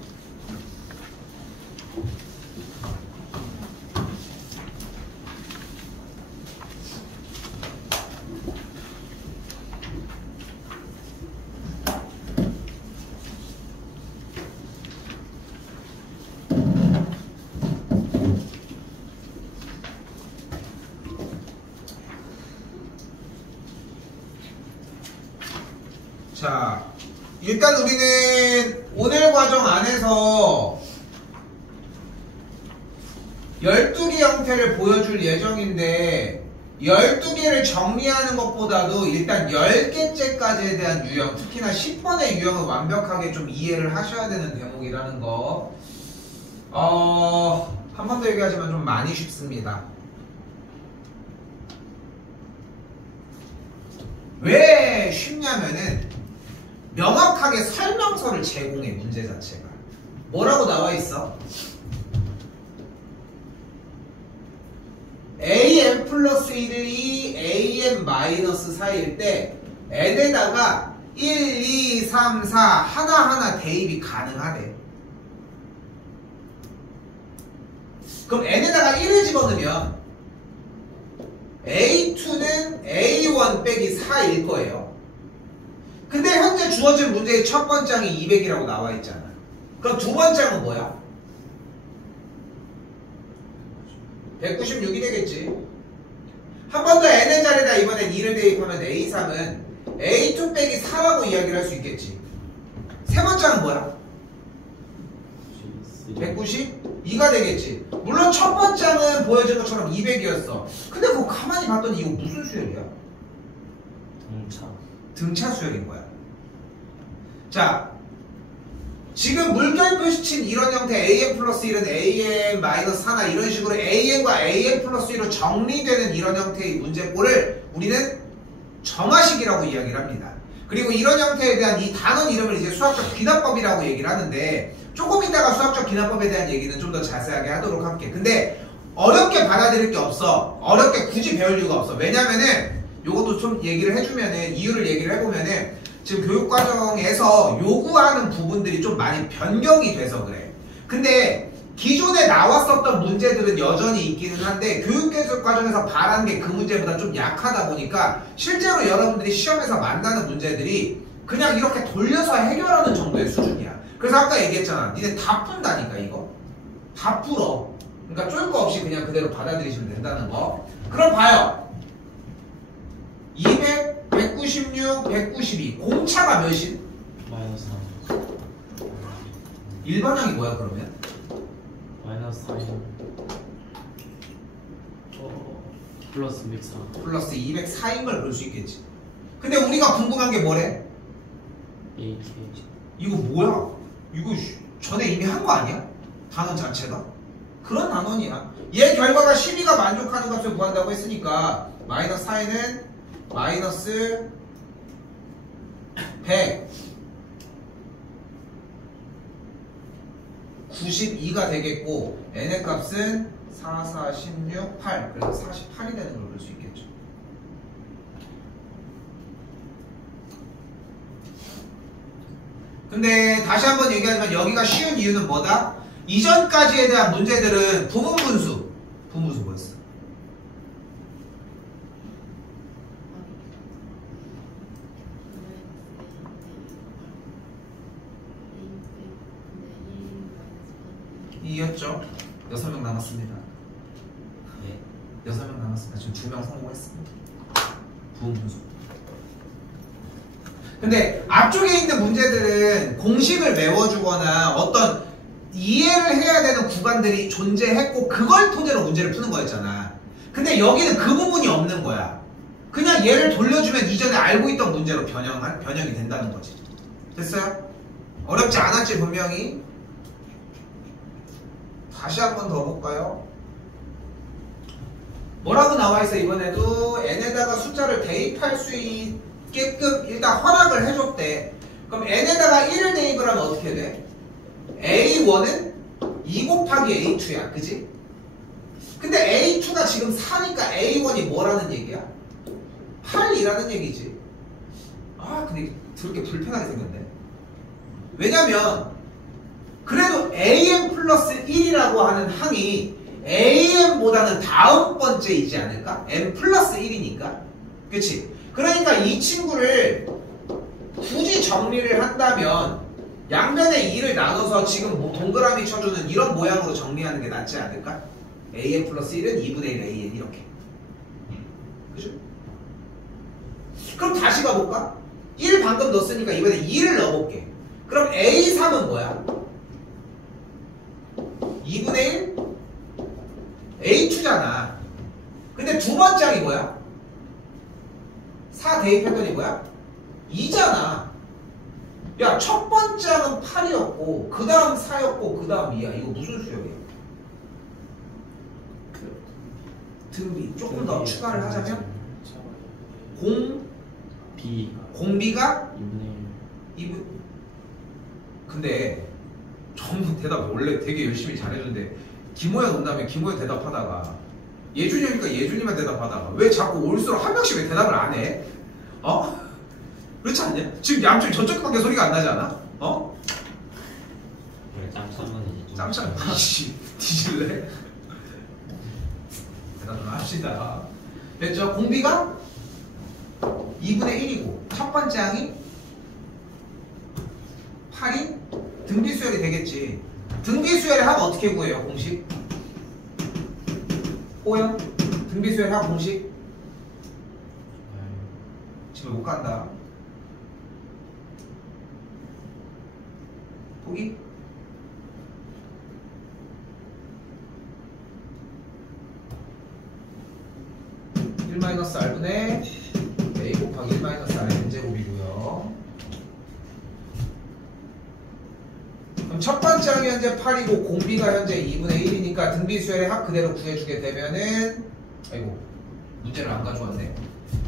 자, 일단 우리는 오늘 과정 안에서 12개 형태를 보여줄 예정인데 12개를 정리하는 것보다도 일단 10개째까지에 대한 유형, 특히나 10번의 유형을 완벽하게 좀 이해를 하셔야 되는 대목이라는 거. 한 번 더 얘기하지만 좀 많이 쉽습니다. 왜 쉽냐면은 명확하게 설명서를 제공해. 문제 자체가 뭐라고 나와 있어? am 플러스 1이 am 마이너스 4일 때 n에다가 1, 2, 3, 4 하나하나 대입이 가능하대. 그럼 n에다가 1을 집어넣으면 a2는 a1 빼기 4일 거예요. 근데 현재 주어진 문제의 첫 번째 항이 200이라고 나와 있잖아. 그럼 두 번째 항은 뭐야? 196이 되겠지. 한 번 더 n의 자리에다 이번엔 2를 대입하면 a3은 a2 빼기 4라고 이야기를 할 수 있겠지. 세 번째 항은 뭐야? 192가 되겠지. 물론 첫 번째 항은 보여진 것처럼 200이었어. 근데 그거 가만히 봤더니 이거 무슨 수열이야? 등차 수열인 거야. 자, 지금 물결표 시친 이런 형태 am 플러스 1은 am 마이너스 4나 이런 식으로 am과 am 플러스 1로 정리되는 이런 형태의 문제꼴을 우리는 정화식이라고 이야기를 합니다. 그리고 이런 형태에 대한 이 단원 이름을 이제 수학적 귀납법이라고 얘기를 하는데 조금 이따가 수학적 귀납법에 대한 얘기는 좀 더 자세하게 하도록 할게. 근데 어렵게 받아들일 게 없어. 어렵게 굳이 배울 이유가 없어. 왜냐면은 요것도 좀 얘기를 해주면은 이유를 얘기를 해보면은 지금 교육과정에서 요구하는 부분들이 좀 많이 변경이 돼서 그래. 근데 기존에 나왔었던 문제들은 여전히 있기는 한데 교육과정에서 바라는 게 그 문제보다 좀 약하다 보니까 실제로 여러분들이 시험에서 만나는 문제들이 그냥 이렇게 돌려서 해결하는 정도의 수준이야. 그래서 아까 얘기했잖아. 니네 다 푼다니까 이거. 다 풀어. 그러니까 쫄 거 없이 그냥 그대로 받아들이시면 된다는 거. 그럼 봐요. 200, 196, 192 공차가 몇이? 마이너스 3 일반항이 뭐야 그러면? 마이너스 4 플러스 104 플러스 204인 걸 볼 수 있겠지. 근데 우리가 궁금한 게 뭐래? AK 이거 뭐야? 이거 전에 이미 한 거 아니야? 단원 자체가? 그런 단원이야. 얘 결과가 12가 만족하는 값을 구한다고 했으니까 마이너스 4에는 마이너스 100 92가 되겠고 n의 값은 4, 4, 16, 8 그래서 48이 되는 걸 볼 수 있겠죠. 근데 다시 한번 얘기하지만 여기가 쉬운 이유는 뭐다? 이전까지에 대한 문제들은 부분분수 뭐였어? 이었죠? 6명 남았습니다. 네, 6명 남았습니다. 지금 2명 성공했습니다. 부분분수. 근데 앞쪽에 있는 문제들은 공식을 외워주거나 어떤 이해를 해야 되는 구간들이 존재했고 그걸 토대로 문제를 푸는 거였잖아. 근데 여기는 그 부분이 없는 거야. 그냥 얘를 돌려주면 이전에 알고 있던 문제로 변형이 된다는 거지. 됐어요? 어렵지 않았지 분명히. 다시 한 번 더 볼까요? 뭐라고 나와있어? 이번에도 n에다가 숫자를 대입할 수 있게끔 일단 허락을 해줬대. 그럼 n에다가 1을 대입을 하면 어떻게 돼? a1은 2 곱하기 a2야. 그지? 근데 a2가 지금 4니까 a1이 뭐라는 얘기야? 8이라는 얘기지. 아 근데 그렇게 불편하게 생겼네. 왜냐면 그래도 am 플러스 1이라고 하는 항이 am보다는 다음 번째이지 않을까? m 플러스 1이니까. 그치? 그러니까 이 친구를 굳이 정리를 한다면 양면에 2를 나눠서 지금 뭐 동그라미 쳐주는 이런 모양으로 정리하는 게 낫지 않을까? am 플러스 1은 2분의 1 an 이렇게. 그죠? 그럼 다시 가볼까? 1 방금 넣었으니까 이번에 2를 넣어볼게. 그럼 A3은 뭐야? 2분의 1 A2잖아. 근데 두 번째 항이 뭐야? 4 대입했더니 뭐야? 2잖아. 야, 첫 번째 항은 8이었고 그 다음 4였고 그 다음 2야. 이거 무슨 수열이야? 등비. 조금 더 추가를 하자면 공 B 공비가 2분의 1 2분. 근데 전부 대답 원래 되게 열심히 잘해주는데 김호연 온다면 김호연 대답하다가 예준이 오니까 예준이만 대답하다가 왜 자꾸 올수록 한 명씩 왜 대답을 안 해? 어? 그렇지 않냐? 지금 양쪽이 저쪽밖에 소리가 안 나지 않아? 어? 그래 짬천만이지 좀. 짬참 이씨 뒤질래? 대답 좀 합시다. 됐죠? 공비가 2분의 1이고 첫 번째 항이 8이 등비수열이 되겠지. 등비수열의 합 어떻게 구해요? 공식? 호영? 등비수열의 합 공식? 집에 못 간다. 포기? (1-r분의 a 곱하기 1-r의 n제곱이고요. 그럼 첫 번째 항이 현재 8이고 공비가 현재 2분의 1이니까 등비수열의 합 그대로 구해주게 되면은 아이고 문제를 안 가져왔네.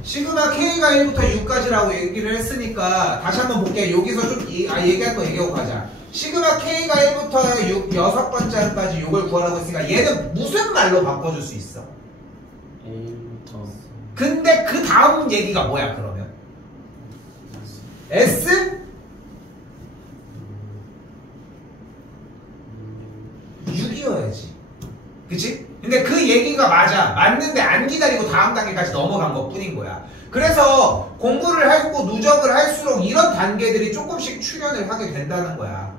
시그마 K가 1부터 6까지라고 얘기를 했으니까 다시 한번 볼게. 여기서 좀 얘기할 거 얘기하고 가자. 시그마 K가 1부터 6, 6번째 항까지 6을 구하라고 했으니까 얘는 무슨 말로 바꿔줄 수 있어? A부터 근데 그 다음 얘기가 뭐야 그러면? S? 6이어야지. 그치? 근데 그 얘기가 맞는데 안 기다리고 다음 단계까지 넘어간 것 뿐인 거야. 그래서 공부를 하고 누적을 할수록 이런 단계들이 조금씩 출현을 하게 된다는 거야.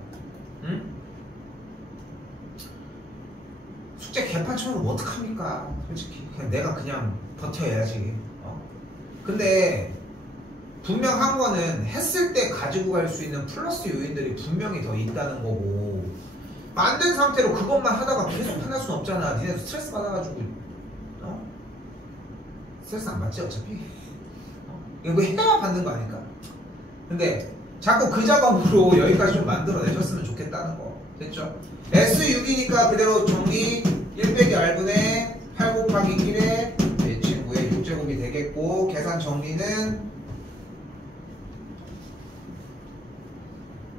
응? 숙제 개판처럼 뭐 어떡합니까? 솔직히 그냥 내가 그냥 버텨야지. 근데 분명 한 거는 했을 때 가지고 갈 수 있는 플러스 요인들이 분명히 더 있다는 거고 만든 상태로 그것만 하다가 계속 끝날 순 없잖아. 니네 스트레스 받아가지고 스트레스 안 받지 어차피. 이거 해야 받는 거 아닐까? 근데 자꾸 그 작업으로 여기까지 좀 만들어내셨으면 좋겠다는 거. 됐죠? S6이니까 그대로 정리 1-r분의 8 곱하기 1에 이 친구의 6제곱이 되겠고 계산 정리는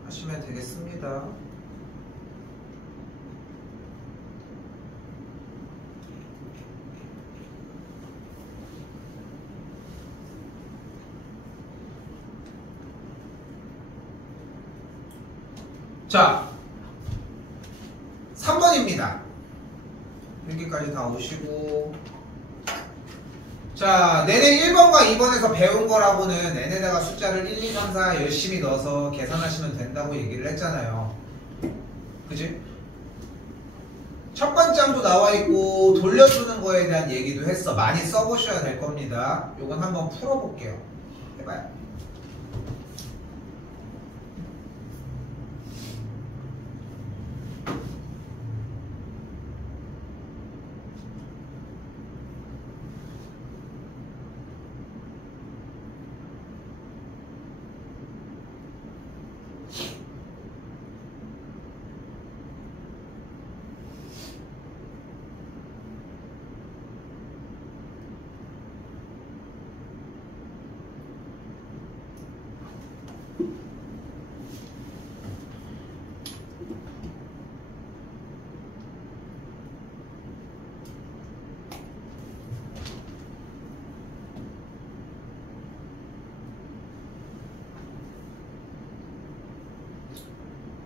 하시면 되겠습니다. 자, 3번입니다. 여기까지 다 오시고 자, 내내 1번과 2번에서 배운 거라고는 n에다가 숫자를 1, 2, 3, 4 열심히 넣어서 계산하시면 된다고 얘기를 했잖아요. 그치? 첫 번째 항도 나와 있고 돌려주는 거에 대한 얘기도 했어. 많이 써보셔야 될 겁니다. 요건 한번 풀어볼게요. 해봐요.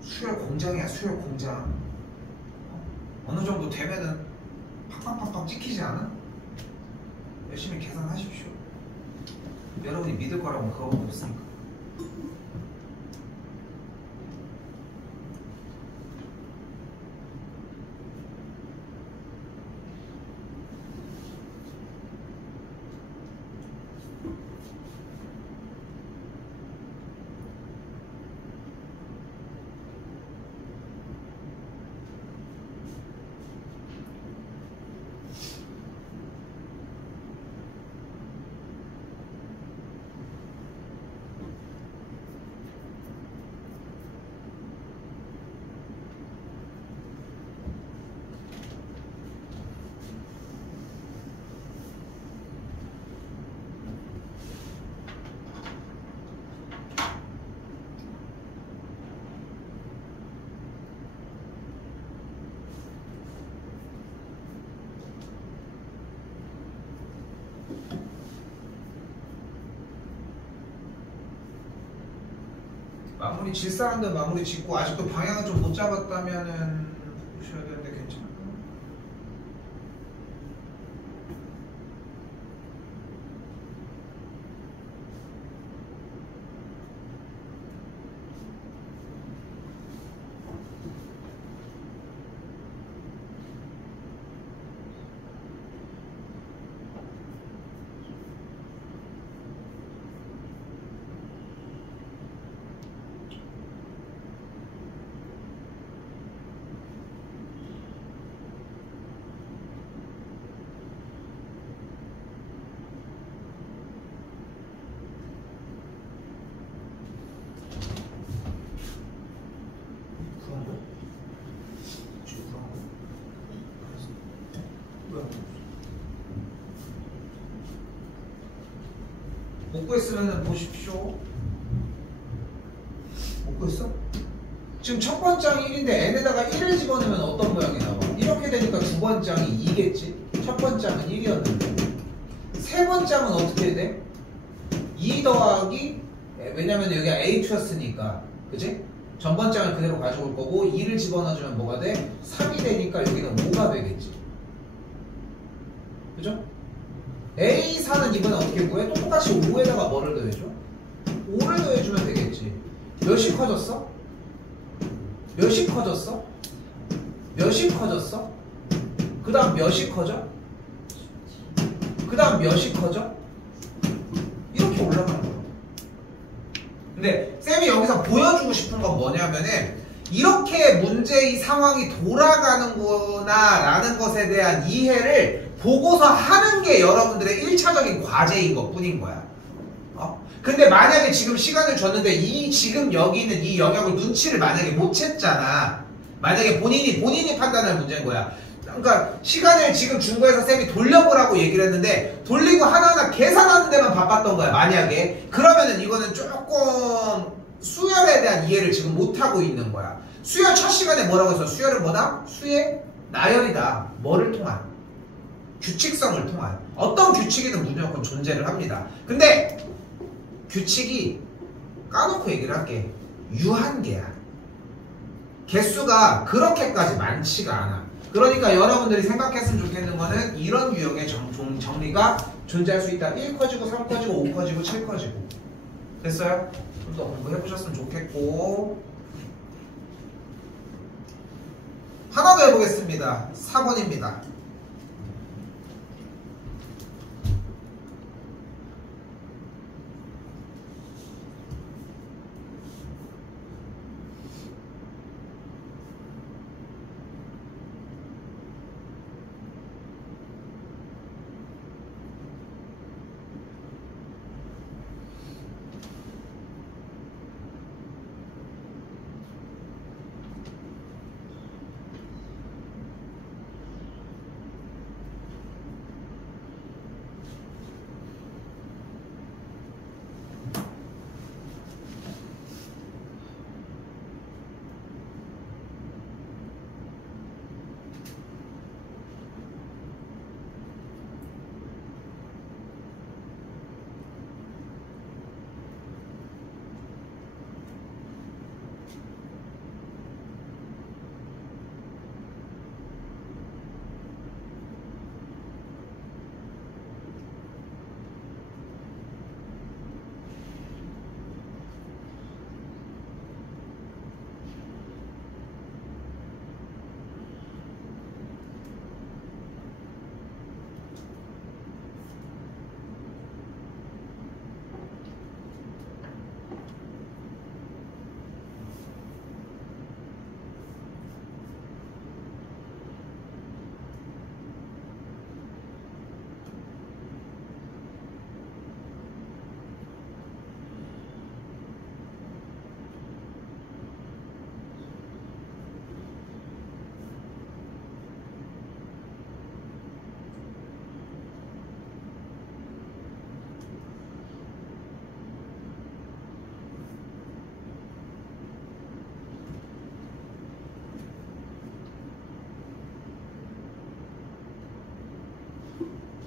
수열 공장이야, 수열 공장. 어느 정도 되면은 팍팍팍팍 찍히지 않아? 열심히 계산하십시오. 여러분이 믿을 거라고 그거밖에 없으니까. 마무리 질 사람들 마무리 짓고 아직도 방향을 좀 못 잡았다면은 보셔야 되는데 괜찮아요. 못 구했으면 보십시오. 못 구했어? 지금 첫 번째 장이 1인데 n에다가 1을 집어넣으면 어떤 모양이 나와? 이렇게 되니까 두 번째 장이 2겠지? 첫 번째 장은 1이었는데 세 번째 장은 어떻게 돼? 2 더하기 왜냐면 여기가 A2였으니까 그치? 전 번째 장을 그대로 가져올 거고 2를 집어넣어주면 뭐가 돼? 3이 되니까 여기는 5가 되겠지. 그죠? A4는 이번에 어떻게 구해? 똑같이 5에다가 뭐를 더해줘? 5를 더해주면 되겠지. 몇이 커졌어? 몇이 커졌어? 몇이 커졌어? 그 다음 몇이 커져? 그 다음 몇이 커져? 이렇게 올라가는 거야. 근데 쌤이 여기서 보여주고 싶은 건 뭐냐면은 이렇게 문제의 상황이 돌아가는구나 라는 것에 대한 이해를 보고서 하는 게 여러분들의 1차적인 과제인 것 뿐인 거야. 근데 만약에 지금 시간을 줬는데 지금 여기 있는 이 영역을 눈치를 만약에 못 챘잖아. 만약에 본인이 판단할 문제인 거야. 그러니까 시간을 지금 준 거에서 쌤이 돌려보라고 얘기를 했는데 돌리고 하나하나 계산하는 데만 바빴던 거야. 만약에 그러면은 이거는 조금 수열에 대한 이해를 지금 못하고 있는 거야. 수열 첫 시간에 뭐라고 했어? 수열은 뭐다? 수의 나열이다. 뭐를 통한? 규칙성을 통한. 어떤 규칙이든 무조건 존재를 합니다. 근데 규칙이 까놓고 얘기를 할게. 유한계야. 개수가 그렇게까지 많지가 않아. 그러니까 여러분들이 생각했으면 좋겠는 거는 이런 유형의 정리가 존재할 수 있다. 1 커지고 3 커지고 5 커지고 7 커지고. 됐어요? 좀 더 공부해보셨으면 좋겠고. 하나 더 해보겠습니다. 4번입니다.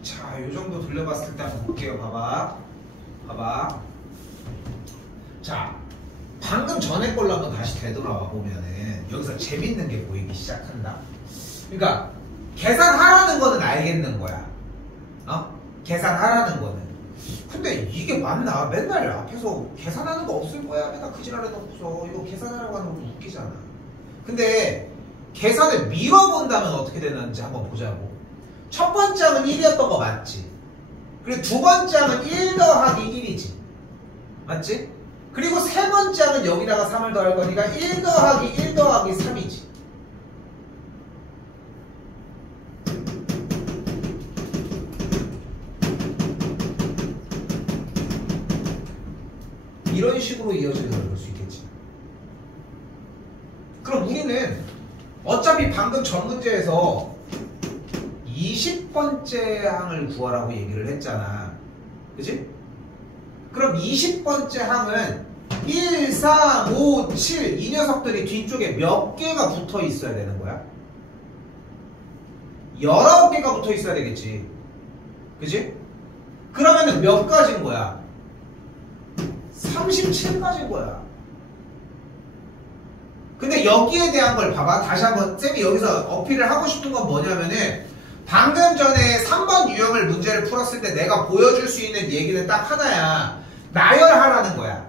자, 요 정도 돌려봤을 때 한번 볼게요. 봐봐. 자, 방금 전에 걸로 한번 다시 되돌아와 보면은 여기서 재밌는 게 보이기 시작한다. 그러니까 계산하라는 거는 알겠는 거야. 계산하라는 거는. 근데 이게 맞나? 맨날 앞에서 계산하는 거 없을 거야. 맨날 그 지랄에 놓고서 이거 계산하라고 하는 거 웃기잖아. 근데 계산을 미뤄본다면 어떻게 되는지 한번 보자고. 첫 번째 항은 1이었던 거 맞지? 그리고 두 번째 항은 1 더하기 1이지. 맞지? 그리고 세 번째 항은 여기다가 3을 더할 거니까 1 더하기 1 더하기 3이지. 이런 식으로 이어지는 걸 볼 수 있겠지. 그럼 우리는 어차피 방금 전 문제에서 20번째 항을 구하라고 얘기를 했잖아. 그치? 그럼 20번째 항은 1, 3, 5, 7 이 녀석들이 뒤쪽에 몇 개가 붙어 있어야 되는 거야? 19개가 붙어 있어야 되겠지. 그치? 그러면은 몇 가지인 거야? 37가지인 거야. 근데 여기에 대한 걸 봐봐. 다시 한번 쌤이 여기서 어필을 하고 싶은 건 뭐냐면은 방금 전에 3번 유형을 문제를 풀었을 때 내가 보여줄 수 있는 얘기는 딱 하나야. 나열하라는 거야.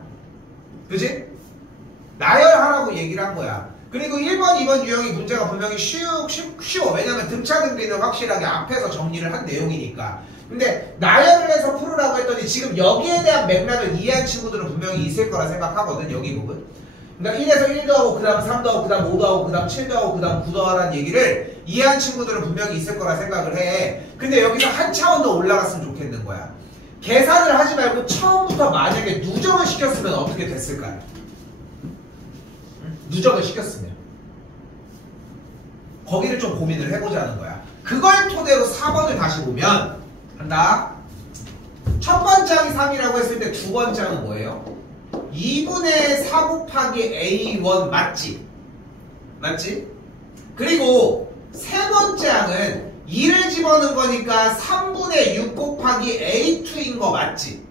그치? 나열하라고 얘기를 한 거야. 그리고 1번, 2번 유형이 문제가 분명히 쉬워. 왜냐면 등차 등비는 확실하게 앞에서 정리를 한 내용이니까. 근데 나열을 해서 풀으라고 했더니 지금 여기에 대한 맥락을 이해한 친구들은 분명히 있을 거라 생각하거든. 여기 부분. 그러니까 1에서 1 더하고 그 다음 3 더하고 그 다음 5 더하고 그 다음 7 더하고 그 다음 9 더하라는 얘기를 이해한 친구들은 분명히 있을 거라 생각을 해. 근데 여기서 한 차원 더 올라갔으면 좋겠는 거야. 계산을 하지 말고 처음부터 만약에 누정을 시켰으면 어떻게 됐을까요? 누정을 시켰으면 거기를 좀 고민을 해보자는 거야. 그걸 토대로 4번을 다시 보면 한다. 첫 번째 항이 3이라고 했을 때 두 번째 항은 뭐예요? 2분의 4 곱하기 A1 맞지? 맞지? 그리고 세 번째 항은 2를 집어넣은 거니까 3분의 6 곱하기 A2인 거 맞지?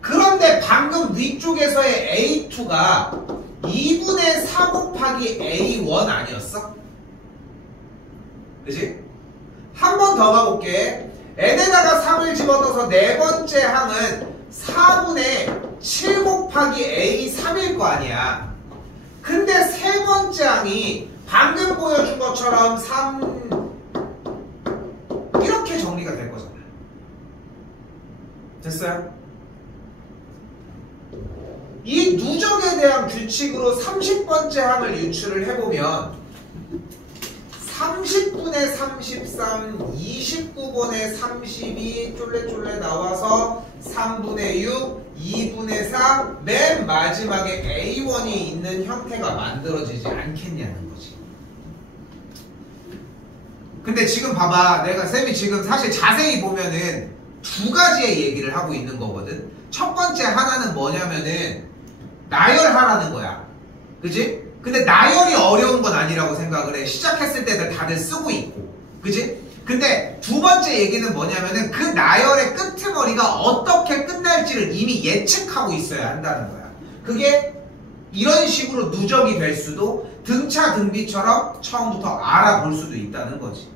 그런데 방금 위쪽에서의 A2가 2분의 4 곱하기 A1 아니었어? 그치? 한 번 더 가볼게. n에다가 3을 집어넣어서 네 번째 항은 4분의 7 곱하기 A3일 거 아니야. 근데 세 번째 항이 방금 보여준 것처럼 3 이렇게 정리가 될 거잖아. 됐어요? 이 누적에 대한 규칙으로 30번째 항을 유출을 해보면 30분의 33, 29분의 32 쫄래쫄래 나와서 3분의 6, 2분의 4 맨 마지막에 A1이 있는 형태가 만들어지지 않겠냐는 거지. 근데 지금 봐봐. 내가 쌤이 지금 사실 자세히 보면은 두 가지의 얘기를 하고 있는 거거든. 첫 번째 하나는 뭐냐면은 나열하라는 거야. 그치? 근데 나열이 어려운 건 아니라고 생각을 해. 시작했을 때 다들 쓰고 있고. 그치? 근데 두 번째 얘기는 뭐냐면은 그 나열의 끄트머리가 어떻게 끝날지를 이미 예측하고 있어야 한다는 거야. 그게 이런 식으로 누적이 될 수도 등차 등비처럼 처음부터 알아볼 수도 있다는 거지.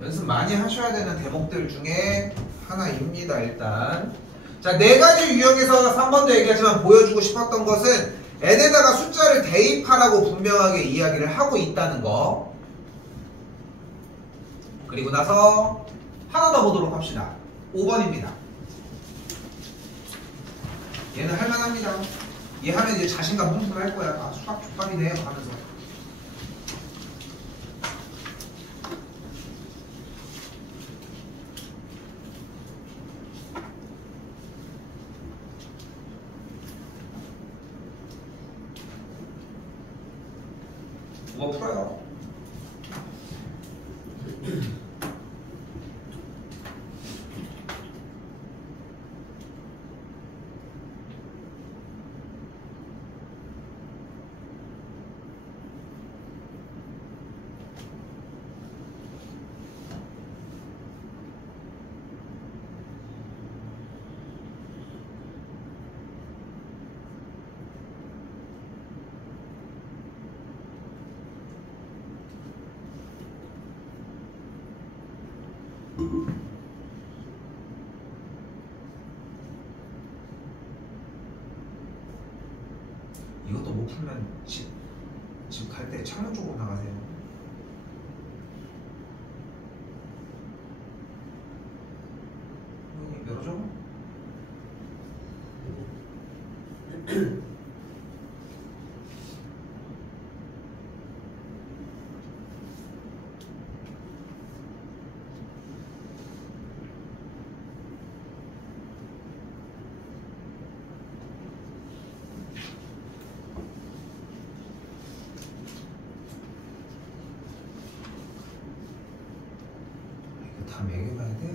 연습 많이 하셔야 되는 대목들 중에 하나입니다. 일단 자, 네 가지 유형에서 3번도 얘기하지만 보여주고 싶었던 것은 n에다가 숫자를 대입하라고 분명하게 이야기를 하고 있다는 거. 그리고 나서 하나 더 보도록 합시다. 5번입니다. 얘는 할만합니다. 얘 하면 이제 자신감 뿜뿜할 거야. 아, 수학 족밥이네 하면서. 뭐 풀어요. 갈 때 창문 쪽으로 나가세요. 열어줘. 이거 다 매겨봐야 돼.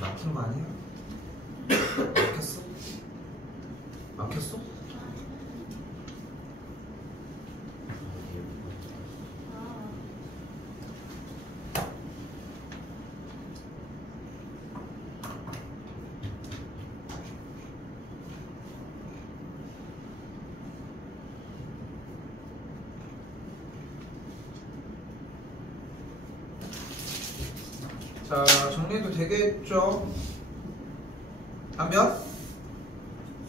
막힌 거 아니야? 막혔어? 막혔어? 자, 정리해도 되겠죠? 한 몇?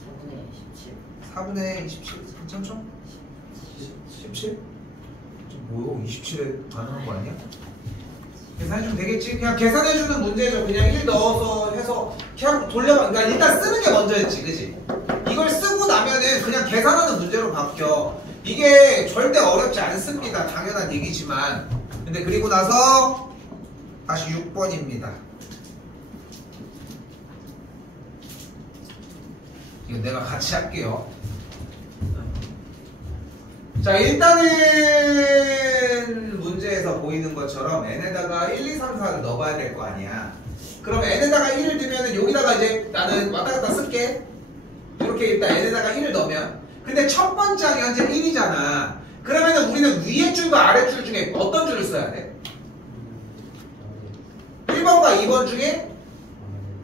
4분의 17. 4분의 27. 괜찮죠? 17? 뭐요? 27에 가능한 거 아니야? 계산해주면 되겠지? 그냥 계산해주는 문제죠. 그냥 1 넣어서 해서 그냥 돌려봐. 그러니까 일단 쓰는 게 먼저였지, 그지? 이걸 쓰고 나면은 그냥 계산하는 문제로 바뀌어. 이게 절대 어렵지 않습니다. 당연한 얘기지만. 근데 그리고 나서 다시 6번입니다. 이거 내가 같이 할게요. 자, 일단은 문제에서 보이는 것처럼 n에다가 1, 2, 3, 4를 넣어봐야 될 거 아니야. 그럼 n에다가 1을 넣으면 여기다가 이제 나는 왔다 갔다 쓸게. 이렇게 일단 n에다가 1을 넣으면, 근데 첫 번째 항이 현재 1이잖아. 그러면은 우리는 위에 줄과 아래 줄 중에 어떤 줄을 써야 돼? 1번과 2번 중에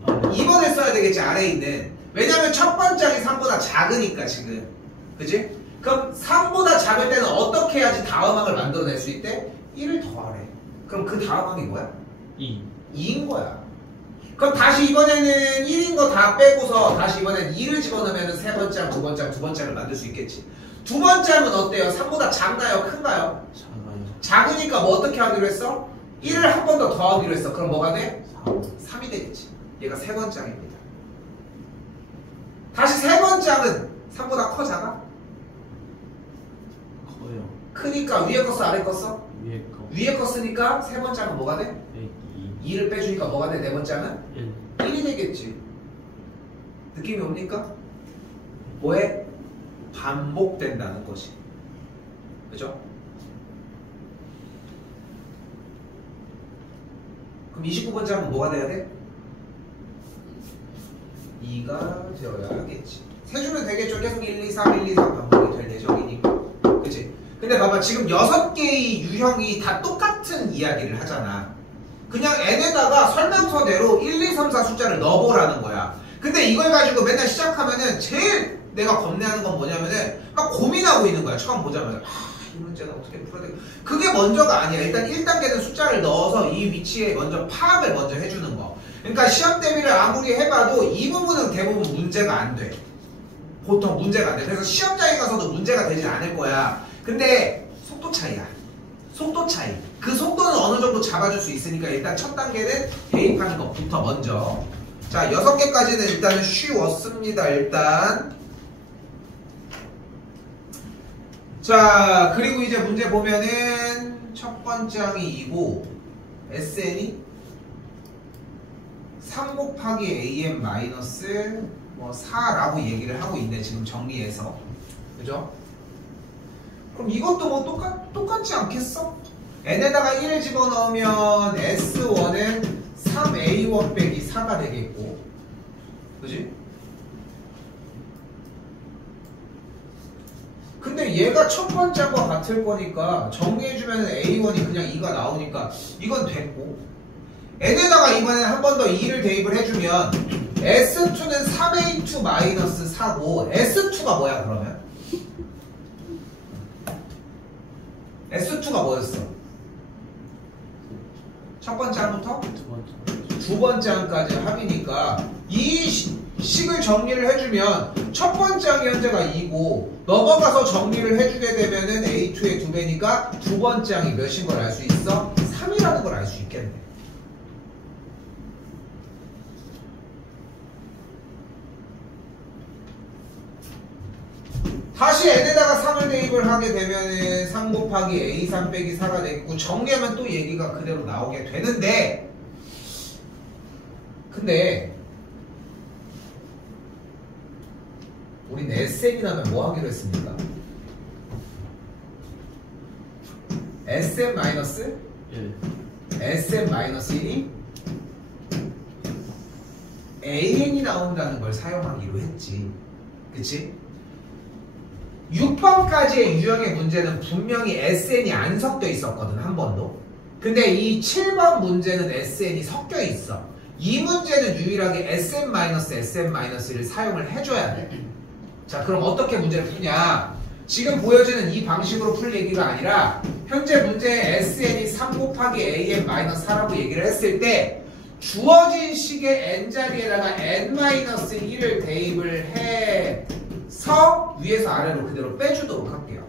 2번을 써야 되겠지, 아래에 있는. 왜냐면 첫 번째 항이 3보다 작으니까 지금. 그치? 그럼 3보다 작을 때는 어떻게 해야지 다음 항을 만들어낼 수 있대? 1을 더하래. 그럼 그 다음 항이 뭐야? 2인 거야. 그럼 다시 이번에는 1인 거 다 빼고서 다시 이번엔 2를 집어넣으면 세 번째 항, 두 번째 항, 두 번째 항을 만들 수 있겠지. 두 번째 항은 어때요? 3보다 작나요? 큰가요? 작으니까 뭐 어떻게 하기로 했어? 1을 한 번 더 더하기로 했어. 그럼 뭐가 돼? 3이 되겠지. 얘가 세 번째 항입니다. 다시 세 번째 항은 3보다 커, 작아? 커요. 크니까 위에 거 써, 아래 거 써? 위에 거. 위에 거 쓰니까 세 번째 항은 뭐가 돼? 2. 2를 빼주니까 뭐가 돼? 네 번째 항은? 1. 1이 되겠지. 느낌이 옵니까? 뭐에? 반복된다는 것이. 그죠? 그럼 29번째 항은 뭐가 돼야 돼? 2가 되어야겠지. 세주면 되겠죠. 계속 1, 2, 3, 1, 2, 3 반복이 될 예정이니까. 그치? 근데 봐봐. 지금 6개의 유형이 다 똑같은 이야기를 하잖아. 그냥 n에다가 설명서대로 1, 2, 3, 4 숫자를 넣어보라는 거야. 근데 이걸 가지고 맨날 시작하면은 제일 내가 겁내하는 건 뭐냐면은 막 고민하고 있는 거야. 처음 보자마자. 이 문제는 어떻게 풀어야 돼? 그게 먼저가 아니야. 일단 1단계는 숫자를 넣어서 이 위치에 먼저 파악을 먼저 해주는 거. 그러니까 시험 대비를 아무리 해봐도 이 부분은 대부분 문제가 안 돼. 보통 문제가 안 돼. 그래서 시험장에 가서도 문제가 되지 않을 거야. 근데 속도 차이야. 속도 차이. 그 속도는 어느 정도 잡아줄 수 있으니까 일단 첫 단계는 대입하는 것부터 먼저. 자, 6개까지는 일단은 쉬웠습니다. 일단. 자, 그리고 이제 문제 보면은 첫 번째 항이 2고 SN이 3 곱하기 AM 마이너스 뭐 4라고 얘기를 하고 있네. 지금 정리해서. 그죠? 그럼 이것도 뭐 똑같지 않겠어? n에다가 1을 집어넣으면 S1은 3A1 빼기 4가 되겠고. 그지? 근데 얘가 첫 번째과 같을 거니까 정리해주면 A1이 그냥 2가 나오니까 이건 됐고, n에다가 이번에 한 번 더 2를 대입을 해주면 S2는 3A2 마이너스 4고 S2가 뭐야 그러면? S2가 뭐였어? 첫 번째 항부터 두 번째. 두 번째 항까지 합이니까 이 식을 정리를 해주면 첫 번째 항이 현재가 2고 넘어가서 정리를 해주게 되면은 A2의 2배니까 두 번째 항이 몇인 걸 알 수 있어? 3이라는 걸 알 수 있겠네. 다시 n에다가 3을 대입을 하게 되면은 3 곱하기 A3 빼기 4가 되겠고 정리하면 또 얘기가 그대로 나오게 되는데 근데 우린 SM이 나면 뭐 하기로 했습니까? SM 마이너스 1. SM 마이너스 1이 AN이 나온다는 걸 사용하기로 했지. 그치? 6번까지의 유형의 문제는 분명히 SN이 안 섞여 있었거든, 한 번도. 근데 이 7번 문제는 SN이 섞여 있어. 이 문제는 유일하게 SM-SM-를 사용을 해줘야 돼. 자, 그럼 어떻게 문제를 푸냐? 지금 보여지는 이 방식으로 풀 얘기가 아니라 현재 문제에 SN이 3 곱하기 AN-4라고 얘기를 했을 때 주어진 식의 n자리에다가 n-1을 대입을 해서 위에서 아래로 그대로 빼주도록 할게요.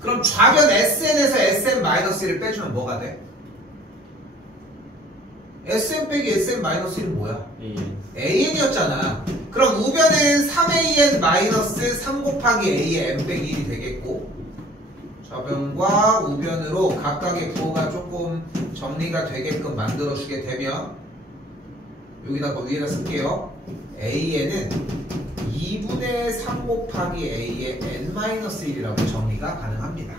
그럼 좌변 SN에서 SM-1을 빼주면 뭐가 돼? SM 빼기 SM-1은 뭐야? AN. AN이었잖아. 그럼 우변은 3AN-3 곱하기 AN 빼기 1이 되겠고 좌변과 우변으로 각각의 부호가 조금 정리가 되게끔 만들어주게 되면 여기다가 위에다 쓸게요. AN은 2분의 3 곱하기 A의 n-1이라고 정리가 가능합니다.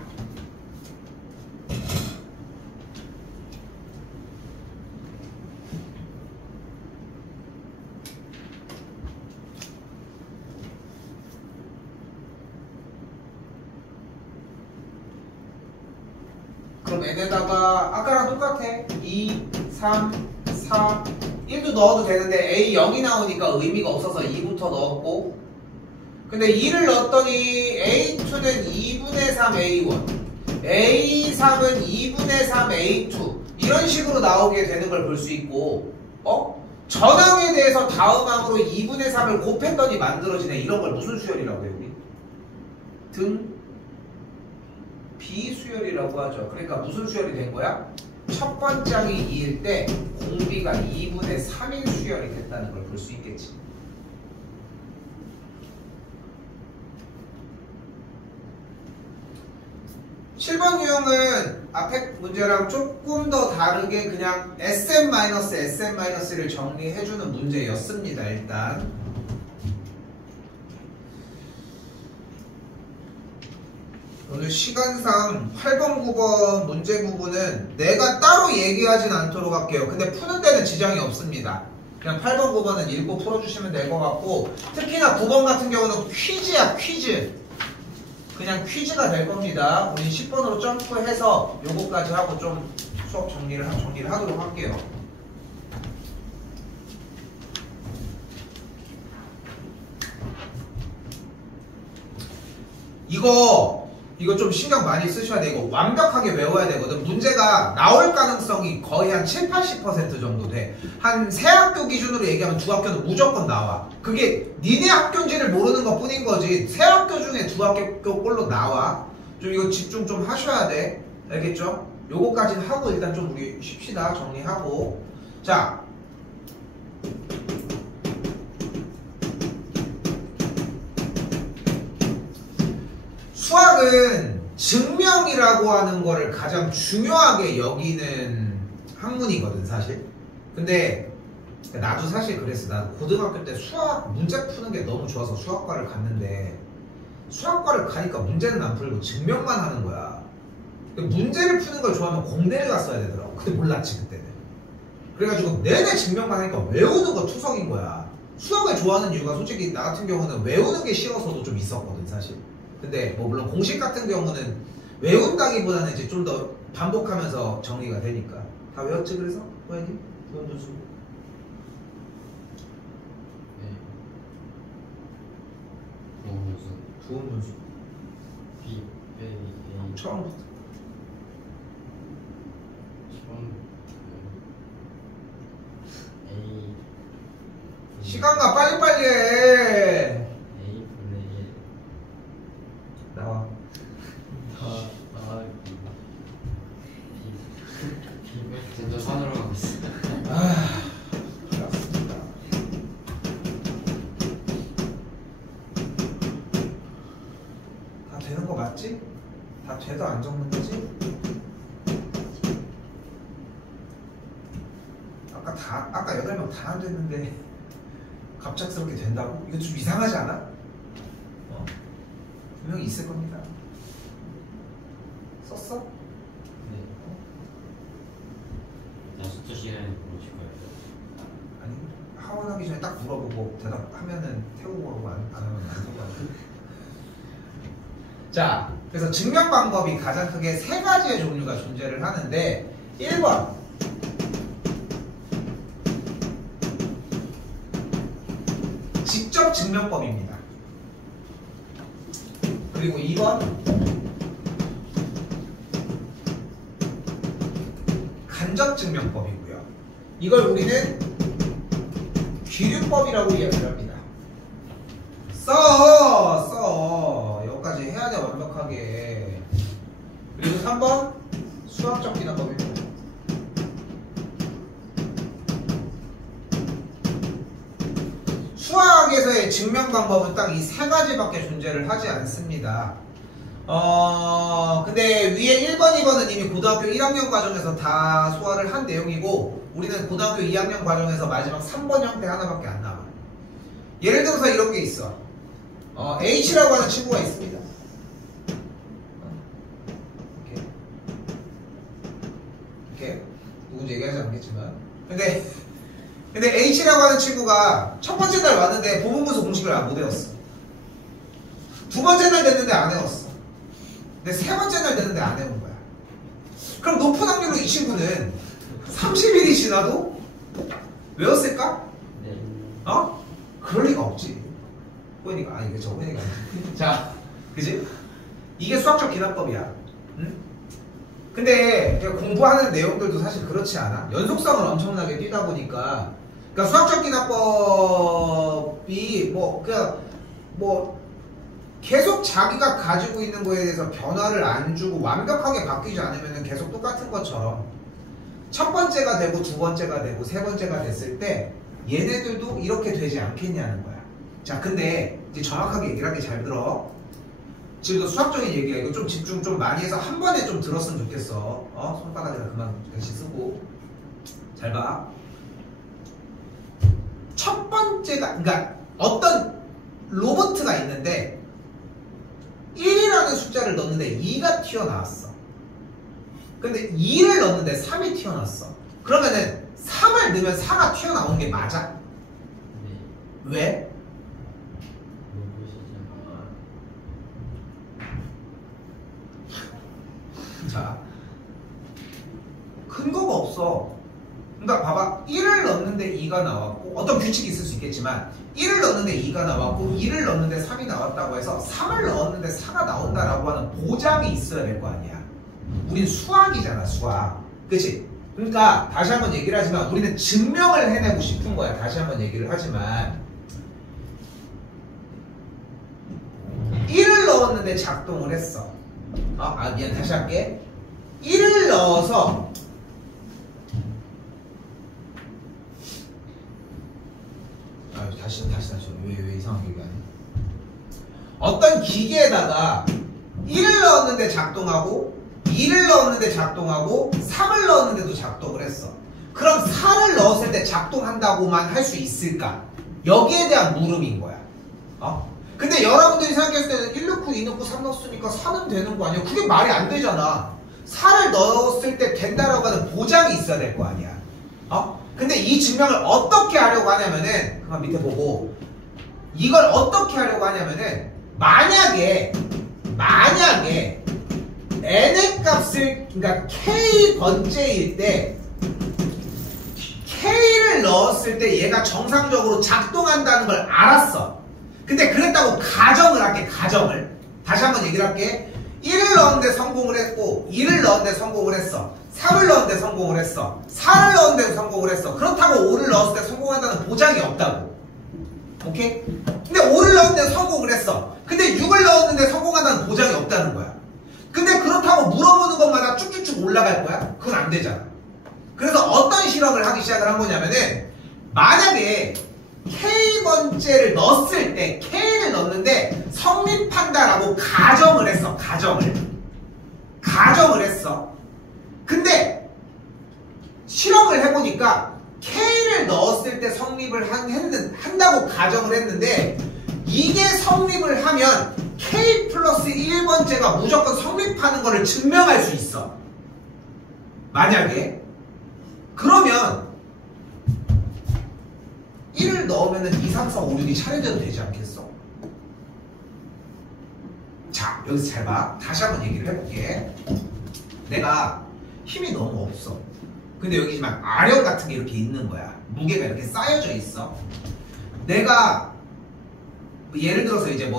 그럼 n에다가 아까랑 똑같아. 2, 3, 4, 1도 넣어도 되는데 A 0이 나오니까 의미가 없어서 2부터 넣었고 근데 2를 넣었더니 A2는 2분의 3 A1 A3은 2분의 3 A2 이런 식으로 나오게 되는 걸 볼 수 있고 전항에 대해서 다음 항으로 2분의 3을 곱했더니 만들어지네. 이런 걸 무슨 수열이라고 해요? 우리? 등 비수열이라고 하죠. 그러니까 무슨 수열이 된 거야? 첫 번째 항이 2일 때 공비가 2분의 3인 수열이 됐다는 걸 볼 수 있겠지. (7번) 유형은 앞에 문제랑 조금 더 다르게 그냥 SM-SM-를 정리해주는 문제였습니다. 일단 오늘 시간상 8번, 9번 문제 부분은 내가 따로 얘기하진 않도록 할게요. 근데 푸는 데는 지장이 없습니다. 그냥 8번, 9번은 읽고 풀어주시면 될 것 같고 특히나 9번 같은 경우는 퀴즈야, 퀴즈. 그냥 퀴즈가 될 겁니다. 우리 10번으로 점프해서 요거까지 하고 좀 수업 정리를 하도록 할게요. 이거 좀 신경 많이 쓰셔야 돼. 이거 완벽하게 외워야 되거든. 문제가 나올 가능성이 거의 한 7, 80% 정도 돼. 한 세 학교 기준으로 얘기하면 두 학교는 무조건 나와. 그게 니네 학교인지를 모르는 것 뿐인 거지. 세 학교 중에 두 학교 꼴로 나와. 좀 이거 집중 좀 하셔야 돼. 알겠죠? 요거까지는 하고 일단 좀 우리 쉽시다. 정리하고. 자. 수학은 증명이라고 하는 거를 가장 중요하게 여기는 학문이거든 사실. 근데 나도 사실 그랬어. 나 고등학교 때 수학 문제 푸는 게 너무 좋아서 수학과를 갔는데 수학과를 가니까 문제는 안 풀고 증명만 하는 거야. 문제를 푸는 걸 좋아하면 공대를 갔어야 되더라고. 근데 몰랐지 그때는. 그래가지고 내내 증명만 하니까 외우는 거 투성인 거야. 수학을 좋아하는 이유가 솔직히 나 같은 경우는 외우는 게 싫어서도 좀 있었거든 사실. 근데 뭐 물론 공식 같은 경우는 외운다기보다는 이제 좀 더 반복하면서 정리가 되니까. 다 외웠지 그래서? 호연님? 호연준수? 네. 분수. 부분 분수. B 빼기 A. 처음부터. A. 시간 가 빨리빨리 해. A 분의 1. 나와. B. 진짜 산으로 가고 있어. 알았습니다. 다 되는 거 맞지? 다 돼도 안 적는 거지? 아까 8명 다 안 됐는데 갑작스럽게 된다고? 이거 좀 이상하지 않아? 분명히 있을 겁니다. 썼어? 네. 나 숫자 시간에 물어보실 거예요. 아니 하원하기 전에 딱 물어보고 대답하면은 태우고 그러고 안 하면 안 되고. 자, 그래서 증명 방법이 가장 크게 3가지의 종류가 존재를 하는데 1번 직접 증명법입니다. 그리고 2번 간접 증명법이고요. 이걸 우리는 귀류법이라고 이야기를 합니다. 써 여기까지 해야 돼 완벽하게. 그리고 3번 수학적 기납법입니다. 수학에서의 증명 방법은 딱 이 3가지밖에 존재를 하지 않습니다. 근데 위에 1번, 2번은 이미 고등학교 1학년 과정에서 다 소화를 한 내용이고 우리는 고등학교 2학년 과정에서 마지막 3번 형태 하나밖에 안 남아요. 예를 들어서 이런 게 있어. H라고 하는 친구가 있습니다. 이렇게 누군지 얘기하지 않겠지만 근데 H라고 하는 친구가 첫 번째 날 왔는데 부분분수 공식을 못 외웠어. 두 번째 날 됐는데 안 외웠어. 근데 세 번째 날 됐는데 안 외운 거야. 그럼 높은 확률로 이 친구는 30일이 지나도 외웠을까? 네. 그럴 리가 없지. 호연이가 이게 저 호연이가 아니지. 자, 그지? 이게 수학적 기납법이야. 응? 근데 공부하는 내용들도 사실 그렇지 않아. 연속성을 엄청나게 뛰다 보니까 그러니까 수학적 기납법이 계속 자기가 가지고 있는 거에 대해서 변화를 안 주고 완벽하게 바뀌지 않으면 계속 똑같은 것처럼 첫 번째가 되고 두 번째가 되고 세 번째가 됐을 때 얘네들도 이렇게 되지 않겠냐는 거야. 자, 근데 이제 정확하게 얘기를 하기 잘 들어. 지금도 수학적인 얘기야. 이거 좀 집중 좀 많이 해서 한 번에 좀 들었으면 좋겠어. 손바닥에다 그만 다시 쓰고. 잘 봐. 첫 번째가, 그러니까 어떤 로버트가 있는데 1이라는 숫자를 넣었는데 2가 튀어나왔어. 근데 2를 넣었는데 3이 튀어나왔어. 그러면은 3을 넣으면 4가 튀어나오는 게 맞아? 네. 왜? 자, 근거가 없어. 그러니까 봐봐. 1을 넣었는데 2가 나왔고 어떤 규칙이 있을 수 있겠지만 1을 넣었는데 2가 나왔고 2를 넣었는데 3이 나왔다고 해서 3을 넣었는데 4가 나온다라고 하는 보장이 있어야 될 거 아니야. 우린 수학이잖아, 수학. 그치? 그러니까 다시 한번 얘기를 하지만 우리는 증명을 해내고 싶은 거야. 다시 한번 얘기를 하지만 1을 넣었는데 작동을 했어. 미안, 다시 할게. 1을 넣어서 다시 왜 이상하게 얘기하니? 어떤 기계에다가 1을 넣었는데 작동하고 2를 넣었는데 작동하고 3을 넣었는데도 작동을 했어. 그럼 4를 넣었을 때 작동한다고만 할 수 있을까? 여기에 대한 물음인 거야. 근데 여러분들이 생각했을 때는 1 넣고 2 넣고 3 넣었으니까 4는 되는 거 아니야? 그게 말이 안 되잖아. 4를 넣었을 때 된다라고 하는 보장이 있어야 될 거 아니야. 근데 이 증명을 어떻게 하려고 하냐면은 그만 밑에 보고 이걸 어떻게 하려고 하냐면은 만약에 n의 값을 그러니까 k 번째일 때 k를 넣었을 때 얘가 정상적으로 작동한다는 걸 알았어. 근데 그랬다고 가정을 할게. 가정을 다시 한번 얘기를 할게. 1을 넣었는데 성공을 했고 2를 넣었는데 성공을 했어. 3을 넣었는데 성공을 했어. 4를 넣었는데 성공을 했어. 그렇다고 5를 넣었을 때 성공한다는 보장이 없다고. 오케이? 근데 5를 넣었는데 성공을 했어. 근데 6을 넣었는데 성공한다는 보장이 없다는 거야. 근데 그렇다고 물어보는 것마다 쭉쭉쭉 올라갈 거야? 그건 안 되잖아. 그래서 어떤 실험을 하기 시작을 한 거냐면은 만약에 K번째를 넣었을 때 K를 넣었는데 성립한다라고 가정을 했어. 가정을 했어. 근데 실험을 해보니까 K를 넣었을 때 성립을 한다고 가정을 했는데 이게 성립을 하면 K 플러스 1번째가 무조건 성립하는 거를 증명할 수 있어. 만약에 그러면 1을 넣으면 2, 3, 4, 5, 6이 차례대로 되지 않겠어? 자, 여기서 잘 봐. 다시 한번 얘기를 해볼게. 내가 힘이 너무 없어. 근데 여기 막 아령 같은 게 이렇게 있는 거야. 무게가 이렇게 쌓여져 있어. 내가 예를 들어서 이제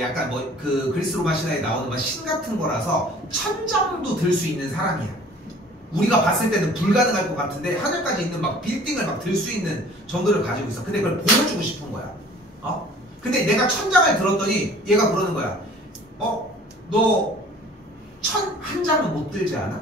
약간 그 그리스 로마 신화에 나오는 막 신 같은 거라서 천장도 들 수 있는 사람이야. 우리가 봤을 때는 불가능할 것 같은데 하늘까지 있는 막 빌딩을 막 들 수 있는 정도를 가지고 있어. 근데 그걸 보여주고 싶은 거야. 근데 내가 천장을 들었더니 얘가 그러는 거야. 너 한 장은 못 들지 않아?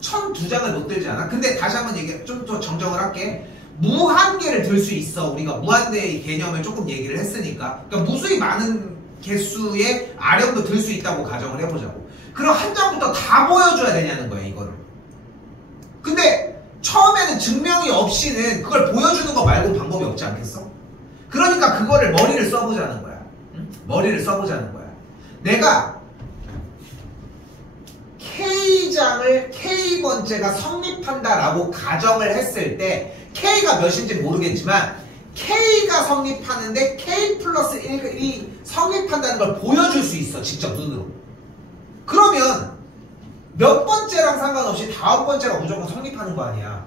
1002장을 못 들지 않아? 근데 다시 한번 좀 더 정정을 할게. 무한계를 들 수 있어. 우리가 무한대의 개념을 조금 얘기를 했으니까. 그러니까 무수히 많은 개수의 아령도 들 수 있다고 가정을 해보자고. 그럼 한 장부터 다 보여줘야 되냐는 거야, 이거를. 근데 처음에는 증명이 없이는 그걸 보여주는 거 말고 방법이 없지 않겠어? 그러니까 그거를 머리를 써보자는 거야. 응? 머리를 써보자는 거야. 내가 K장을 K번째가 성립한다라고 가정을 했을 때 K가 몇인지 모르겠지만 K가 성립하는데 K 플러스 1이 성립한다는 걸 보여줄 수 있어. 직접 눈으로. 그러면 몇 번째랑 상관없이 다음 번째가 무조건 성립하는 거 아니야.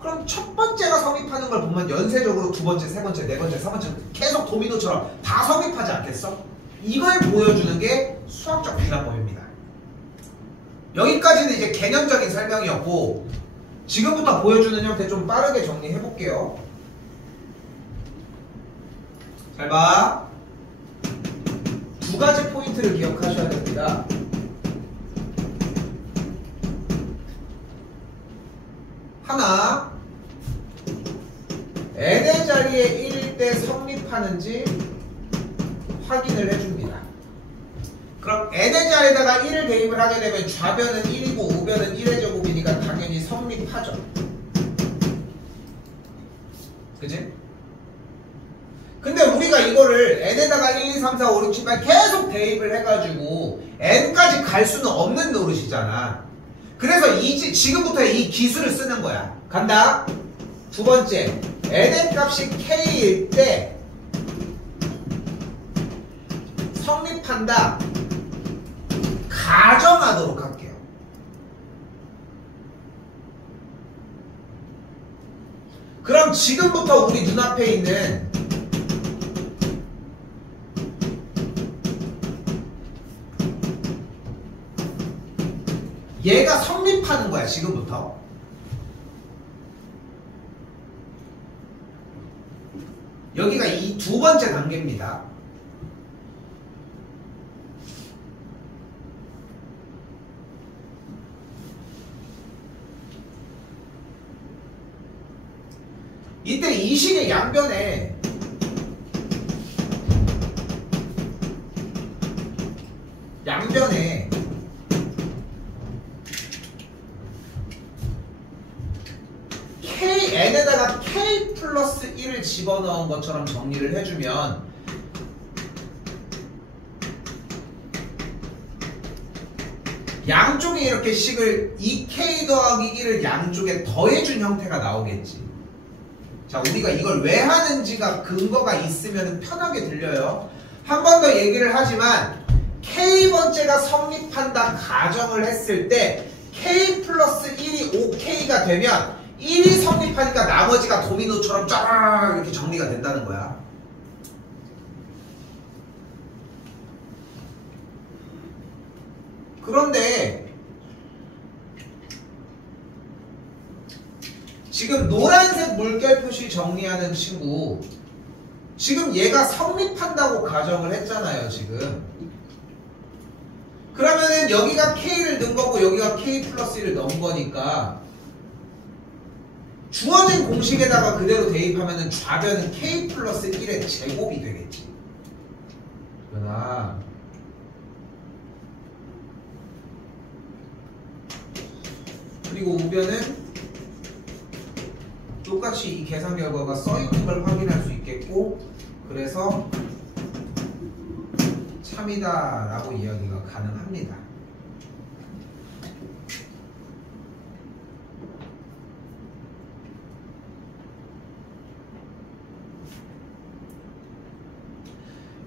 그럼 첫 번째가 성립하는 걸 보면 연쇄적으로 두 번째, 세 번째, 네 번째, 3번째 계속 도미노처럼 다 성립하지 않겠어? 이걸 보여주는 게 수학적 비난법입니다. 여기까지는 이제 개념적인 설명이었고 지금부터 보여주는 형태 좀 빠르게 정리해 볼게요. 잘 봐. 두 가지 포인트를 기억하셔야 됩니다. 하나, n의 자리에 1일 때 성립하는지 확인을 해줍니다. 그럼 n의 자리에다가 1을 대입을 하게 되면 좌변은 1이고 우변은 1의 제곱이니까 당연히 성립하죠. 그치? 근데 우리가 이거를 n에다가 1, 2, 3, 4, 5, 6, 7, 8 계속 대입을 해가지고 n까지 갈 수는 없는 노릇이잖아. 그래서 지금부터 이 기술을 쓰는 거야. 간다. 두 번째, n의 값이 k일 때 성립한다. 가정하도록 할게요. 그럼 지금부터 우리 눈앞에 있는 얘가 성립하는 거야. 지금부터. 여기가 이 두 번째 단계입니다. 이때 이 식의 양변에 n에다가 k 플러스 1을 집어넣은 것처럼 정리를 해주면 양쪽에 이렇게 식을 2k 더하기 1을 양쪽에 더해준 형태가 나오겠지. 자, 우리가 이걸 왜 하는지가 근거가 있으면 편하게 들려요. 한 번 더 얘기를 하지만 K번째가 성립한다 가정을 했을 때 K 플러스 1이 5K가 되면 1이 성립하니까 나머지가 도미노처럼 쫙 이렇게 정리가 된다는 거야. 그런데 지금 노란색 물결 표시 정리하는 친구 지금 얘가 성립한다고 가정을 했잖아요 지금. 그러면은 여기가 K를 넣은 거고 여기가 K 플러스 1을 넣은 거니까 주어진 공식에다가 그대로 대입하면은 좌변은 K 플러스 1의 제곱이 되겠지. 그러나 그리고 우변은 똑같이 이 계산 결과가 써있는 걸 확인할 수 있겠고 그래서 참이다 라고 이야기가 가능합니다.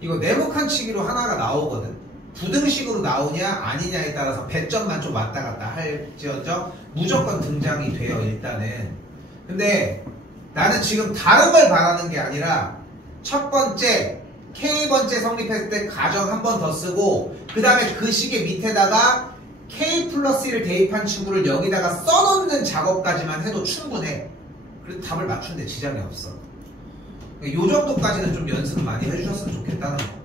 이거 네모 칸치기로 하나가 나오거든. 부등식으로 나오냐 아니냐에 따라서 배점만 좀 왔다 갔다 할지언정 무조건 등장이 돼요 일단은. 근데 나는 지금 다른 걸 바라는 게 아니라 첫 번째 K번째 성립했을 때 가정 한 번 더 쓰고 그 다음에 그 식의 밑에다가 K 플러스 1을 대입한 친구를 여기다가 써놓는 작업까지만 해도 충분해. 그래도 답을 맞추는데 지장이 없어. 요 정도까지는 좀 연습 많이 해주셨으면 좋겠다는 거.